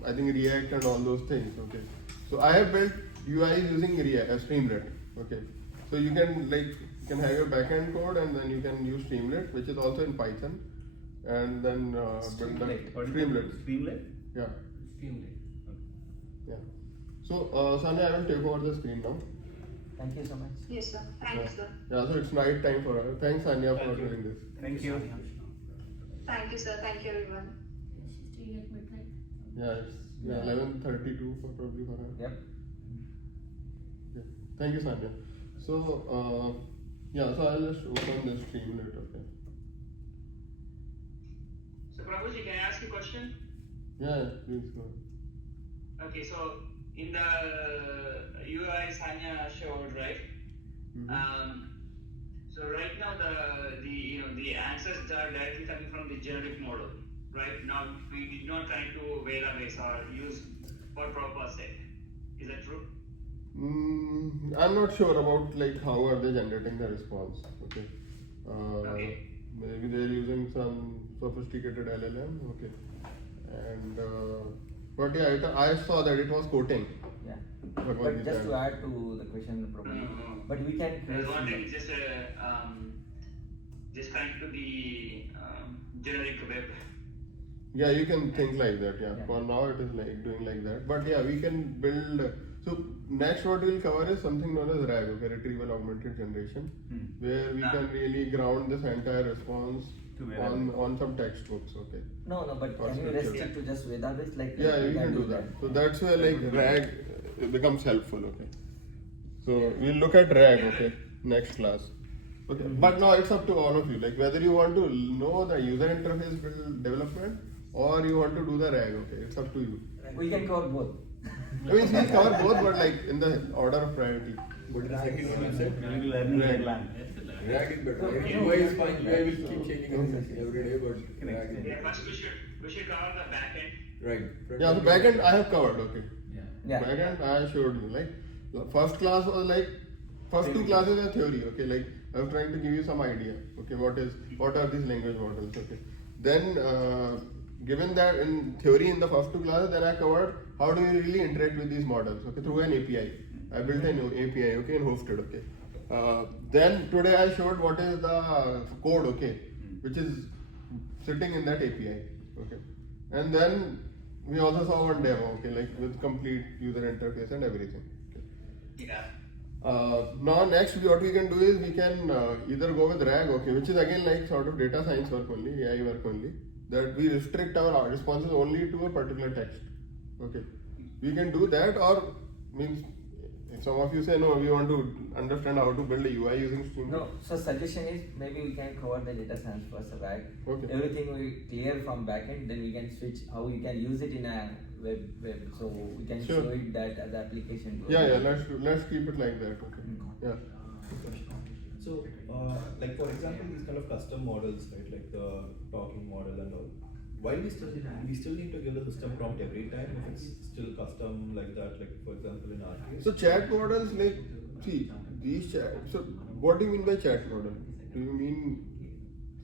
I think React and all those things. Okay. So I have built UI using Streamlit. Okay. So you can have your backend code and then you can use Streamlit, which is also in Python. And then build Streamlit. Streamlit. Streamlit? Yeah. Streamlit. Yeah. So Sanya, I will take over the screen now. Thank you so much. Yes, sir. Thanks, sir. Yeah. So it's night time for her. Thanks, Sanya, for Thank you. doing this. Thank you. Thank you, sir. Thank you, everyone. She's staying at midnight. Yeah. It's 11:32 for probably for her. Yep. Yeah. Thank you, Sanya. So yeah. So I'll just open the Streamlit. Okay. So Prabhuji, can I ask you a question? Yeah. Please go. Okay, so in the UI Sanya showed, right? So right now the answers are directly coming from the generic model, right? Now we did not try to database or use for purpose sake. Is that true? I'm not sure about like how are they generating the response. Okay. Okay. Maybe they're using some sophisticated LLM. Okay. And but yeah, I saw that it was quoting. Yeah. Bhagavad But Gita. just to add to the question, probably. But we can I was create. wondering just trying to be generic web. Yeah, you can think like that. Yeah. Yeah. For now, it is like doing like that. But yeah, we can build. So next, what we'll cover is something known as RAG, okay, retrieval augmented generation, where we can really ground this entire response To wherever. on some textbooks. Okay. No, but Or can you scripture. restrict to just database like? Yeah, we we can do that. So that's where like RAG becomes helpful. Okay. So we'll look at RAG. Okay. Next class. Okay. But now it's up to all of you. Like whether you want to know the user interface build development or you want to do the RAG. Okay. It's up to you. We can cover both. I mean, we'll cover both, but like in the order of priority. But the second one you said, we will learn Right. Erlang. React is better. Okay. UI is fine. UI will keep changing every day, but React is Yeah, better. first we should cover the backend. Right. Yeah, the backend I have covered. Okay. Yeah. Backend I showed you. Like first class was like first two classes are theory. Okay. Like I was trying to give you some idea. Okay. What are these language models? Okay. Then given that in theory in the first two classes, then I covered how do you really interact with these models. Okay. Through an API. I built an API. Okay. And hosted. Okay. Then today I showed what is the code. Okay. Which is sitting in that API. Okay. And then we also saw one demo. Okay. Like with complete user interface and everything. Okay. Yeah. Now next what we can do is we can either go with RAG, okay, which is again like sort of data science work only, AI work only, that we restrict our responses only to a particular text. Okay, we can do that, or means some of you say no, we want to understand how to build a UI using Stream. No, so suggestion is maybe we can cover the data science first, right? Okay. Everything we clear from backend, then we can switch how we can use it in a web. So we can Sure. show it that as application. Yeah, let's keep it like that. Okay. Yeah. So, like for example, these kind of custom models, right, like the talking model and all. Why we still need to give the system prompt every time if it's still custom like that? Like for example, in our case. So chat models, like, see, these chat. So what do you mean by chat model? Do you mean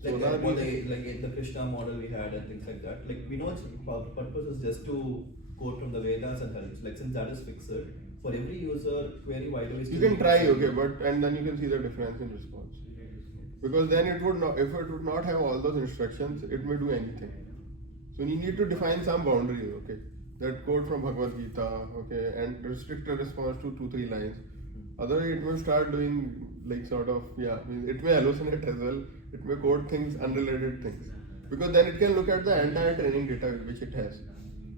Like, Sonar like in the Krishna model we had and things like that. Like we know its purpose is just to quote from the Vedas and helps. Like since that is fixed, for every user query, why do we still you can need try, to- okay, but and then you can see the difference in response. Because then it would not, if it would not have all those instructions, it may do anything. So you need to define some boundary, okay. That quote from Bhagavad Gita, okay, and restrict the response to 2-3 lines. Otherwise, it will start doing like sort of, yeah, it may hallucinate as well. It may code things, unrelated things. Because then it can look at the entire training data which it has.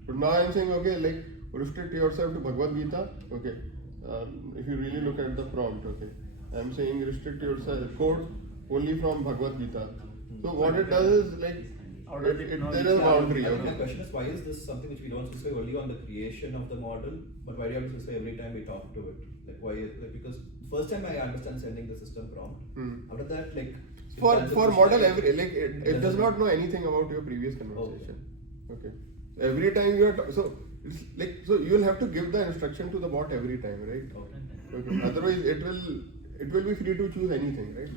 But now I'm saying, okay, like restrict yourself to Bhagavad Gita, okay. If you really look at the prompt, okay. I'm saying restrict yourself code only from Bhagavad Gita. So what it does is like, there is a boundary, My okay. question is, why is this something which we don't specify only on the creation of the model, but why do you have to specify every time we talk to it? Like why? Like because first time I understand sending the system prompt. After that, like For model, it does not know anything about your previous conversation. Okay. Every time you are so it's like, so you will have to give the instruction to the bot every time, right? Okay. Otherwise, it will be free to choose anything, right?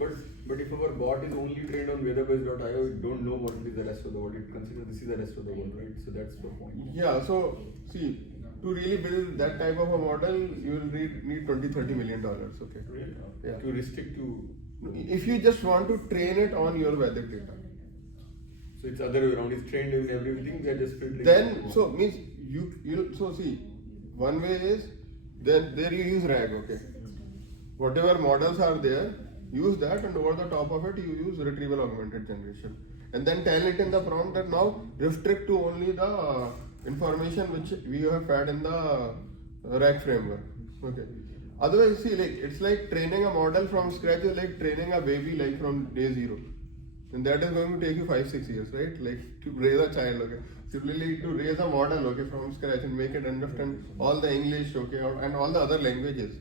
But if our bot is only trained on weatherbase.io, it don't know what is the rest of the world. It considers this is the rest of the world, right? So that's the point. Yeah. So see, to really build that type of a model, you will need $20-30 million. Okay. Yeah. To restrict to. If you just want to train it on your weather data. So it's other way around. It's trained in everything. They are just filtering. Then so means you so see, one way is then there you use RAG, okay. Whatever models are there, use that, and over the top of it you use retrieval augmented generation, and then tell it in the prompt that now restrict to only the information which we have fed in the RAG framework. Okay. Otherwise, see, like it's like training a model from scratch is like training a baby like from day 0. And that is going to take you 5-6 years, right? Like to raise a child, okay. Similarly, to raise a model, okay, from scratch and make it understand all the English, okay, and all the other languages.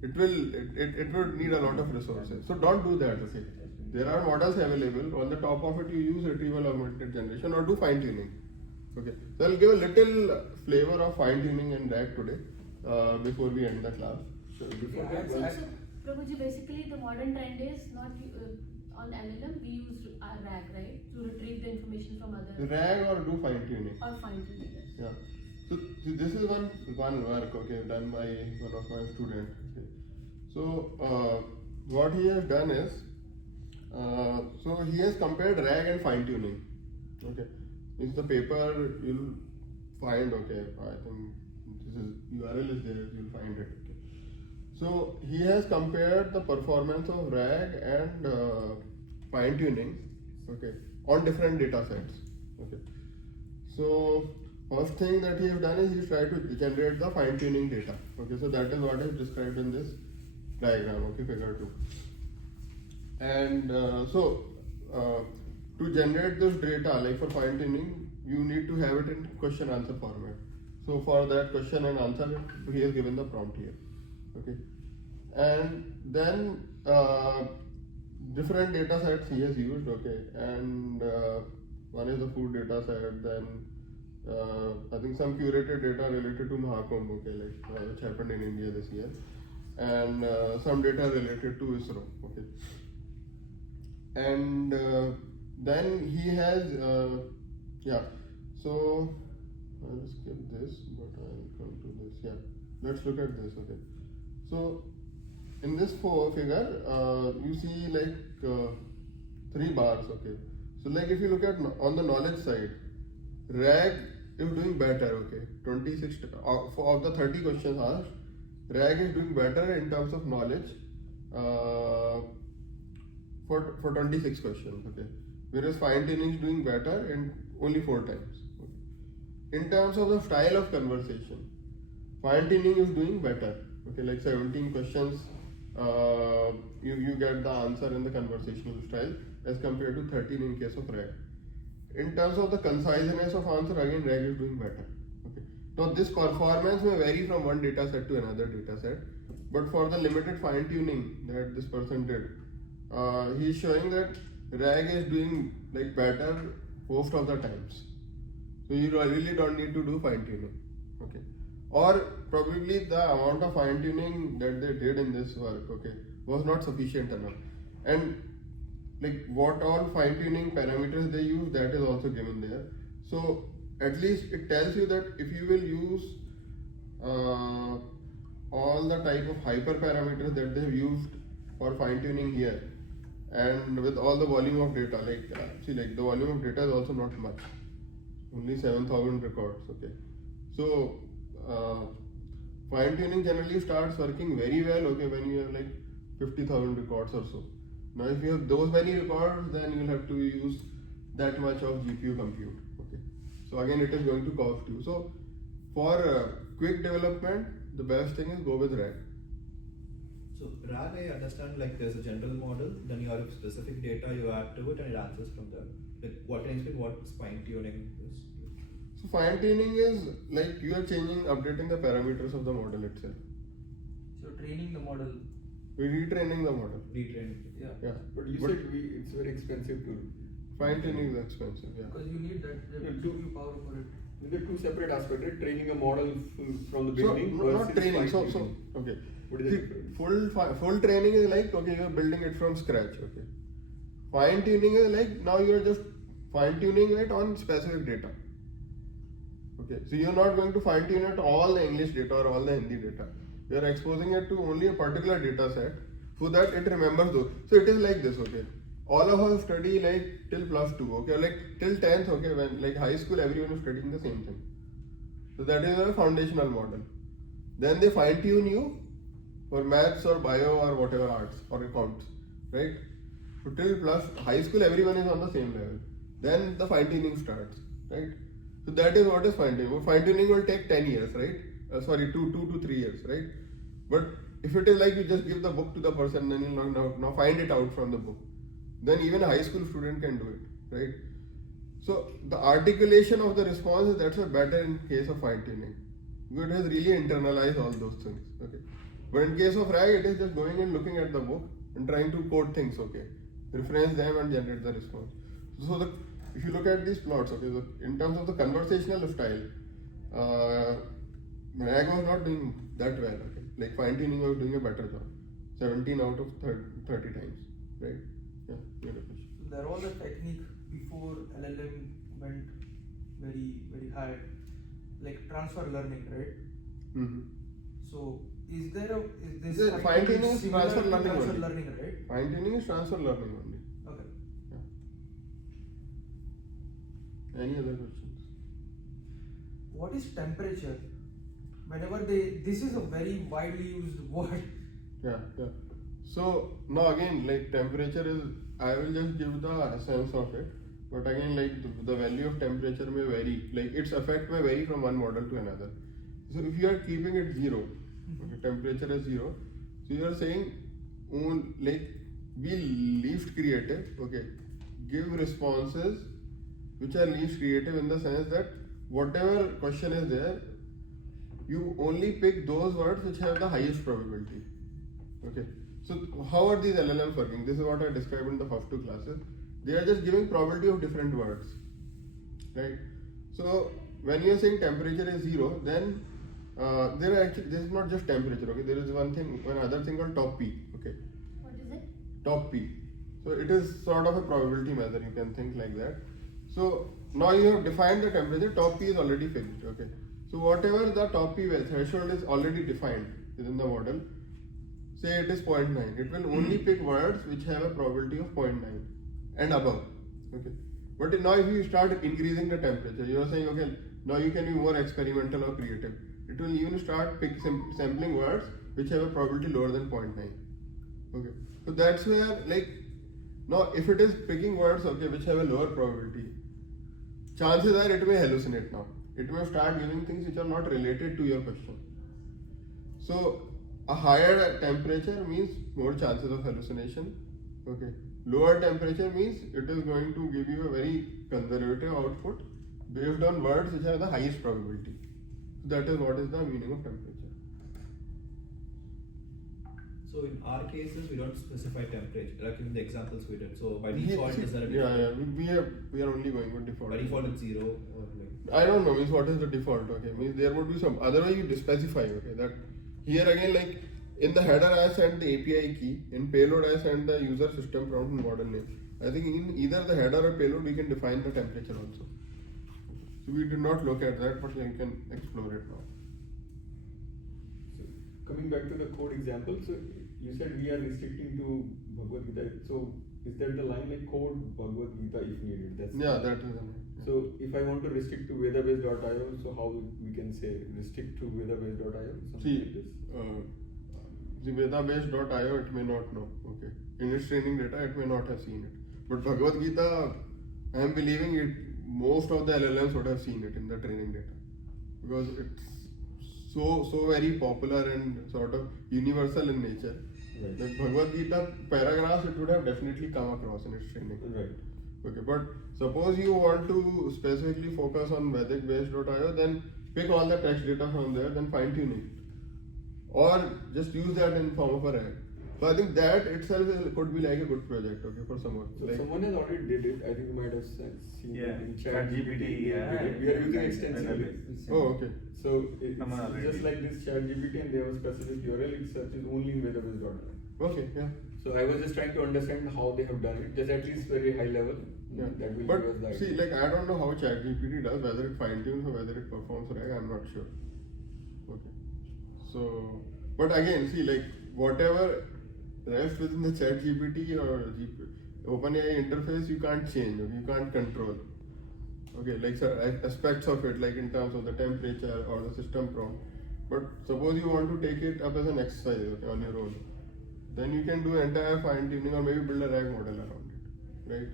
It would need a lot of resources. So don't do that, okay. There are models available. On the top of it, you use retrieval augmented generation or do fine tuning. Okay. So I'll give a little flavor of fine tuning and RAG today before we end the class. So Prabhuji, basically the modern trend is not on LLM, we use RAG, right? To retrieve the information from other. RAG or do fine tuning. Or fine tuning, yes. Yeah. So this is one work, okay, done by one of my students. Okay. So what he has done is, so he has compared RAG and fine tuning. Okay. In the paper you'll find, okay, I think this is URL is there, you'll find it. Okay. So he has compared the performance of RAG and fine tuning, okay, on different data sets. Okay. So first thing that he has done is he's tried to generate the fine tuning data. Okay, so that is what is described in this diagram, okay, figure 2. And to generate this data, like for fine tuning, you need to have it in question answer format. So for that question and answer, he has given the prompt here. Okay, and then different data sets he has used. Okay, and one is the food data set, then I think some curated data related to Mahakumbh, okay, like which happened in India this year, and some data related to ISRO, okay, and then he has yeah. So I'll skip this, but I'll come to this. Yeah, let's look at this. Okay, so in this figure, you see like 3 bars. Okay, so like if you look at on the knowledge side, RAG is doing better. Okay, 26 of the 30 questions asked, RAG is doing better in terms of knowledge for 26 questions, okay, whereas fine tuning is doing better in only 4 times. Okay. In terms of the style of conversation, fine tuning is doing better, okay, like 17 questions you get the answer in the conversational style as compared to 13 in case of RAG. In terms of the conciseness of answer, again RAG is doing better. Okay. Now this performance may vary from one data set to another data set, but for the limited fine tuning that this person did, he is showing that RAG is doing like better most of the times. So you really don't need to do fine tuning. Okay. Or probably the amount of fine tuning that they did in this work, okay, was not sufficient enough. And like what all fine tuning parameters they use, that is also given there. So at least it tells you that if you will use all the type of hyperparameters that they have used for fine tuning here, and with all the volume of data, like see, like the volume of data is also not much, only 7,000 records. Okay, so fine tuning generally starts working very well, okay, when you have like 50,000 records or so. Now if you have those many records, then you will have to use that much of GPU compute. Okay, so again it is going to cost you. So for quick development, the best thing is go with RAG. So RAG, I understand, like there's a general model, then you have specific data you add to it and it answers from there. Like what can you explain what fine tuning is? So fine tuning is like you are updating the parameters of the model itself. So training the model. We're retraining the model. Retraining. Yeah. But you said it's very expensive to. Fine tuning is expensive, yeah. Because you need that GPU power for it. There are two separate aspects, right? Training a model from the So beginning. not versus training. So fine-tuning. okay. What is it? Full training is like, okay, you are building it from scratch. Okay. Fine tuning is like now you are just fine tuning it on specific data. Okay. So you are not going to fine tune it all the English data or all the Hindi data. You are exposing it to only a particular data set so that it remembers those. So it is like this. Okay. All of us study like till +2. Okay. Like till 10th. Okay. When like high school, everyone is studying the same thing. So that is a foundational model. Then they fine tune you for maths or bio or whatever arts or accounts, right? So till plus high school, everyone is on the same level. Then the fine tuning starts, right? So that is what is fine tuning. Fine tuning will take 10 years, right? 2 to 3 years, right? But if it is like you just give the book to the person, then you now find it out from the book. Then even a high school student can do it, right? So the articulation of the response, that's better in case of fine tuning. It has really internalized all those things, okay? But in case of RAG, it is just going and looking at the book and trying to code things, okay? Reference them and generate the response. So if you look at these plots, okay, so in terms of the conversational style, RAG was not doing that well, okay? Like fine tuning was doing a better job. 17 out of 30 times, right? Yeah, you had a question. So there was a technique before LLM went very high, like transfer learning, right? Mm-hmm. So is this Fine tuning is similar transfer to learning transfer only. learning, right? Fine tuning is transfer learning only. Okay. Yeah. Any other questions? What is temperature? Whenever this is a very widely used word. Yeah. So now again, like temperature is, I will just give the sense of it. But again, like the value of temperature may vary. Like its effect may vary from one model to another. So if you are keeping it 0, okay, temperature is 0. So you are saying, like be least creative. Okay, give responses which are least creative in the sense that whatever question is there, you only pick those words which have the highest probability. Okay. So how are these LLMs working? This is what I described in the first 2 classes. They are just giving probability of different words, right? So when you are saying temperature is 0, then this is not just temperature. Okay, there is one other thing called top P. Okay. What is it? Top P. So it is sort of a probability measure. You can think like that. So now you have defined the temperature. Top P is already fixed. Okay. So whatever the top P threshold is already defined within the model. Say it is 0.9. It will only pick words which have a probability of 0.9 and above. Okay. But now if you start increasing the temperature, you are saying, okay, now you can be more experimental or creative. It will even start sampling words which have a probability lower than 0.9. Okay, so that's where like now if it is picking words okay which have a lower probability, chances are it may hallucinate now. It may start using things which are not related to your question. So a higher temperature means more chances of hallucination. Okay. Lower temperature means it is going to give you a very conservative output based on words which have the highest probability. So that is what is the meaning of temperature. So in our cases, we don't specify temperature, like in the examples we did. So by default, is there a default? We are only going with default. By default, it's 0 or like. I don't know. Means what is the default? Okay. Means there would be some. Otherwise, you specify. Okay. That here again, like in the header, I send the API key. In payload, I send the user system prompt and model name. I think in either the header or payload, we can define the temperature also. So we did not look at that, but you can explore it now. So coming back to the code example, so you said we are restricting to Bhagavad Gita. So is that the line like code Bhagavad Gita if needed? That's That is. So if I want to restrict to vedabase.io, so how we can say restrict to vedabase.io? See, the vedabase.io it may not know. Okay. In its training data, it may not have seen it. But Bhagavad Gita, I am believing it. Most of the LLMs would have seen it in the training data because it's so very popular and sort of universal in nature. Right. Like Bhagavad Gita paragraphs, it would have definitely come across in its training. Right. Okay, but suppose you want to specifically focus on Vedic-based.io, then pick all the text data from there, then fine tune it, or just use that in form of a RAG. So I think that itself could be like a good project, okay, for someone. So like, someone has already did it. I think you might have seen it in ChatGPT. We are using extensively. Oh, okay. So it's just like this ChatGPT, and they have a specific URL. It searches only in vedabase.io. Okay, yeah. So I was just trying to understand how they have done it, just at least very high level. Yeah. That will But give us the idea. see, like I don't know how ChatGPT does, whether it fine tunes or whether it performs RAG, I'm not sure. Okay. So, but again, see, like whatever rests within the ChatGPT or OpenAI interface, you can't change, okay? You can't control. Okay, like aspects of it, like in terms of the temperature or the system prompt. But suppose you want to take it up as an exercise, okay, on your own, then you can do entire fine tuning or maybe build a RAG model around it, right?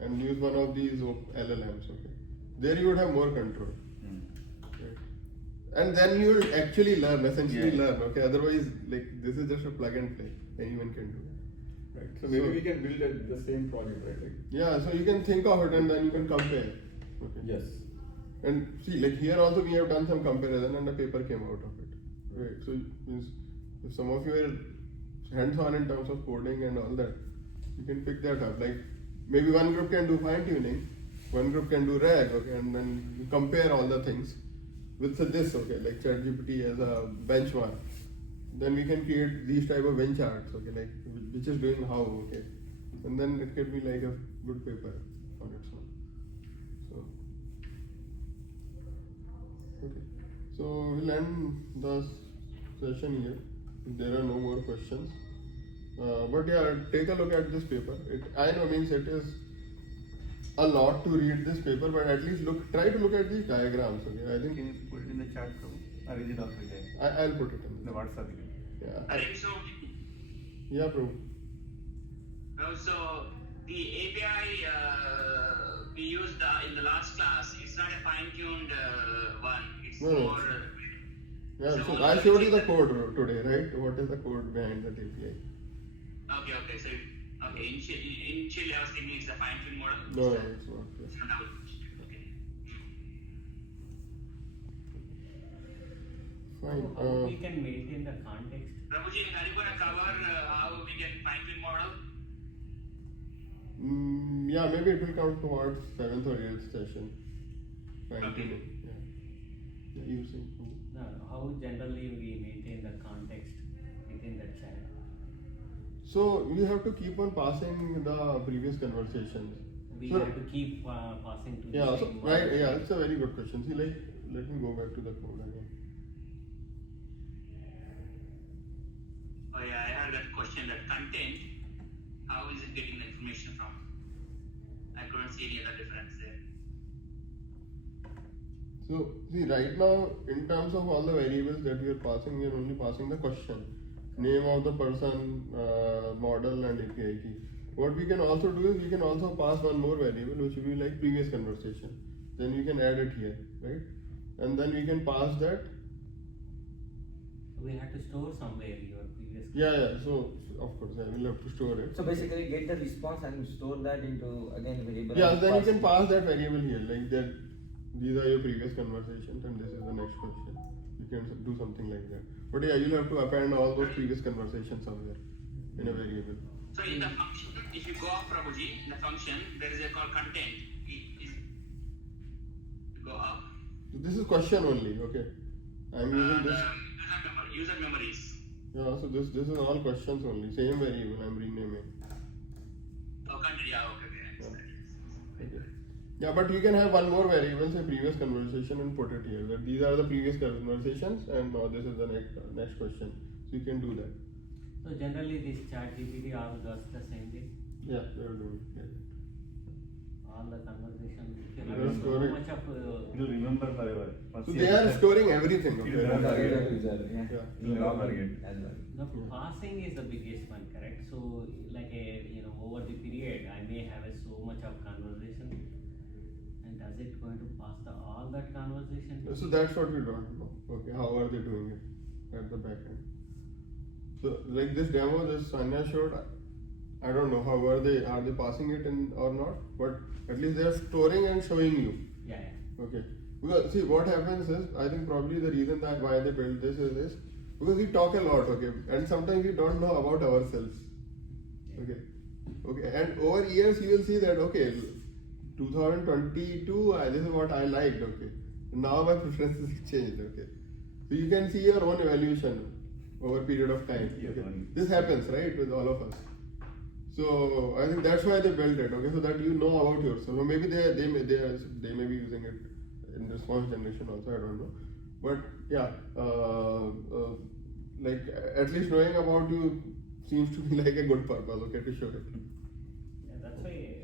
And use one of these LLMs, okay? There you would have more control. Right? And then you will actually learn, essentially learn, okay? Otherwise, like this is just a plug and play, anyone can do it. Right. So maybe we can build the same project, right? Like, yeah, so you can think of it and then you can compare. Okay. yes. And see, like here also we have done some comparison and a paper came out of it. Right. So means if some of you are hands-on in terms of coding and all that, you can pick that up. Like maybe one group can do fine-tuning, one group can do RAG, okay, and then you compare all the things with this, okay, like ChatGPT as a benchmark. Then we can create these type of bench charts, okay, like which is doing how, okay, and then it can be like a good paper on its own. So, okay, so we'll end the session here. If there are no more questions, but yeah, take a look at this paper. I know means it is a lot to read this paper, but at least try to look at these diagrams. Okay, I think. Can you put it in the chat, or is it also there? I'll put it in the WhatsApp. Yeah. I think so. Yeah, bro. So the API we used in the last class, it's not a fine-tuned one. It's No. more. Yeah, so I showed you the code today, right? What is the code behind that API? Okay. So initially I was thinking it's a fine-tuned model. No, it's not. It's not. Okay. Fine. How we can maintain the context? Prabhuji, are you going to cover how we can fine-tune model? Yeah, maybe it will come towards 7th or 8th session. Fine Okay. tuning. Yeah, you see. No, how generally we maintain the context within the chat? So you have to keep on passing the previous conversations. We So- have to keep passing to Yeah, the so same right, one. yeah, it's a very good question. See, like, let me go back to the code again. Oh yeah, I had that question, that content, how is it getting the information from? I couldn't see any other difference there. So, see, right now, in terms of all the variables that we are passing, we are only passing the question. name of the person, model, and API key. What we can also do is we can also pass one more variable, which will be like previous conversation. Then we can add it here, right? And then we can pass that. We have to store somewhere your previous. Yeah. So of course I will have to store it. So basically, get the response and store that into again variable. Yeah, then you can pass that variable here, like that. These are your previous conversations, and this is the next question. You can do something like that. But yeah, you'll have to append all those previous conversations somewhere in a variable. So in the function, if you go up Prabhuji, in the function, there is a called content. Go up. So this is question only, okay? I'm using this. User memories. Yeah, so this is all questions only. Same variable I'm renaming. Oh, content, yeah, okay. Yeah, but you can have one more variable, say previous conversation, and put it here. That these are the previous conversations, and now this is the next question. So you can do that. So generally, this ChatGPT all does the same thing. Yeah, they are doing. Yeah. All the conversations. They are storing. So much of. It will remember forever. So they are storing everything. It Okay. will never forget. Yeah. It will never forget. The passing is the biggest one, correct? So, like over the period, I may have so much of conversation, and does it going to pass all that conversation? So that's what we don't know. Okay, how are they doing it at the back end? So like this demo, this Sanya showed, I don't know how are they passing it in or not, but at least they are storing and showing you. Yeah. Okay. Because see what happens is, I think probably the reason that why they built this is this, because we talk a lot, okay, and sometimes we don't know about ourselves. Okay. Okay, and over years you will see that, okay, 2022, this is what I liked, okay. Now my preferences changed, okay. So you can see your own evaluation over a period of time. Okay. This happens, right, with all of us. So I think that's why they built it, okay, so that you know about yourself. Or maybe they may be using it in response generation also, I don't know. But yeah, like at least knowing about you seems to be like a good purpose, okay, to show it. Yeah, that's why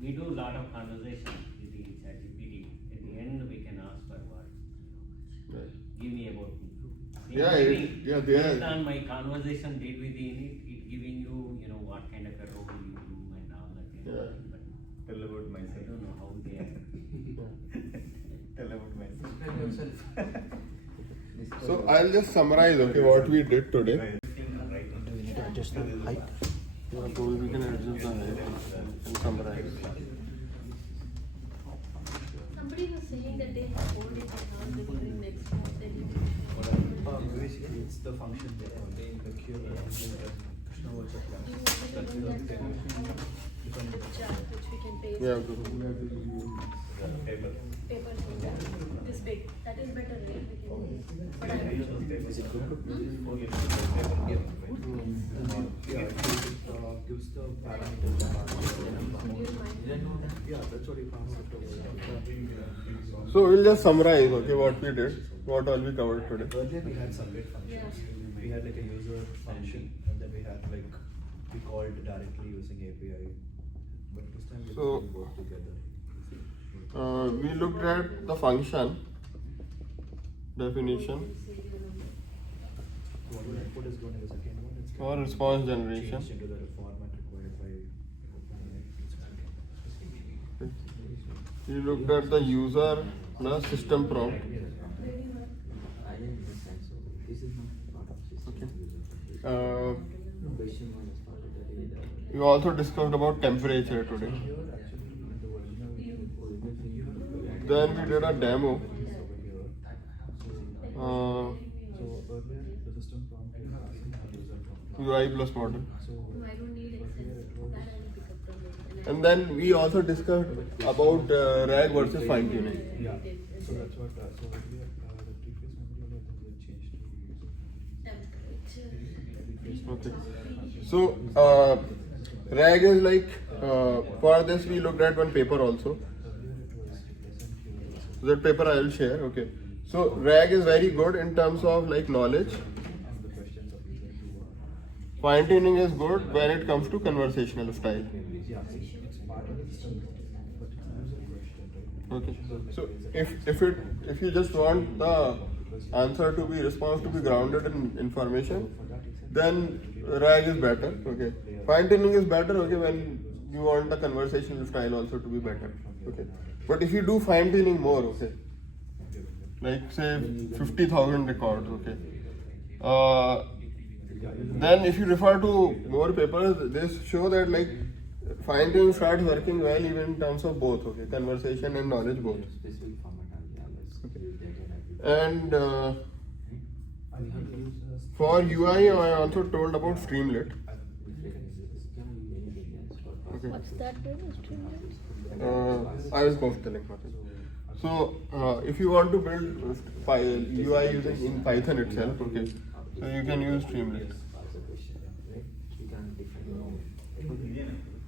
we do a lot of conversation with the ChatGPT. At the end, we can ask for what. Right. Give me about me. Based on my conversation did with the init, it giving you what kind of a role you do and all that. Yeah. But Tell about myself. I don't know how they are. Tell about myself. So I'll just summarize, okay, what we did today. Do we need to adjust the height? Yeah, so we can adjust the height and summarize. Somebody was saying that they have coded it now before in next month. Basically, it's the function they call the cure Krishna was a class. That's The chart which we can paste. Yeah, Paper. Paper this big. That is better, right? We can, but I don't Is it good? Yeah, it gives the parameters. Yeah, that's what you concept. So we'll just summarize, okay, what we did, what all we covered today. Earlier we had separate functions. We had like a user function, and then we had like we called directly using API. But this time we So, both together. We looked at the function definition What is going to the second one? It's or response generation. changed into the format required by OpenAI. We looked at the user plus system prompt. Okay. We also discussed about temperature today. Then we did a demo. So earlier the system prompt is asking user prompt. UI plus model. No, I don't need Excel. That I will pick up from it. And then we also discussed about RAG versus fine tuning. Yeah. So that's what. So earlier the previous memory I think we changed to Okay. So RAG is like for this we looked at one paper also. So that paper I will share. Okay. So RAG is very good in terms of like knowledge. Fine tuning is good when it comes to conversational style. Okay. So if you just want the answer to be response to be grounded in information, then RAG is better. Okay, fine tuning is better. Okay, when you want the conversational style also to be better. Okay, but if you do fine tuning more, okay, like say 50,000 records, okay, then if you refer to more papers, they show that like fine tuning starts working well even in terms of both, okay, conversation and knowledge both. And for UI, I also told about Streamlit. Okay. What's that doing? I will post the link. So if you want to build UI using in Python itself, okay, so you can use Streamlit.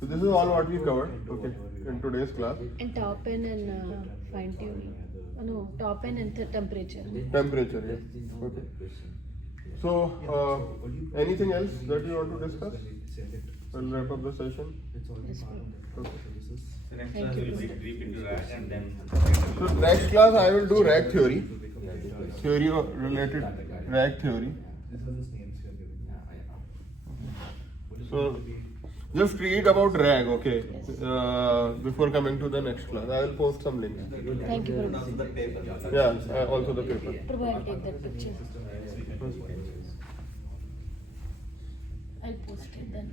So this is all what we covered, okay, in today's class. And top end and fine tuning. No, top end and temperature. Temperature, yeah. Okay. So anything else that you want to discuss? We'll wrap up the session. Yes, Okay. So next Thank class you. we'll dig deep into RAG and then. So next class I will do RAG theory related RAG theory. So just read about RAG, okay, before coming to the next class. I will post some links. Thank you very much. Also the paper. Yeah, also the paper. Prabhu, I'll take that picture. I'll post it then.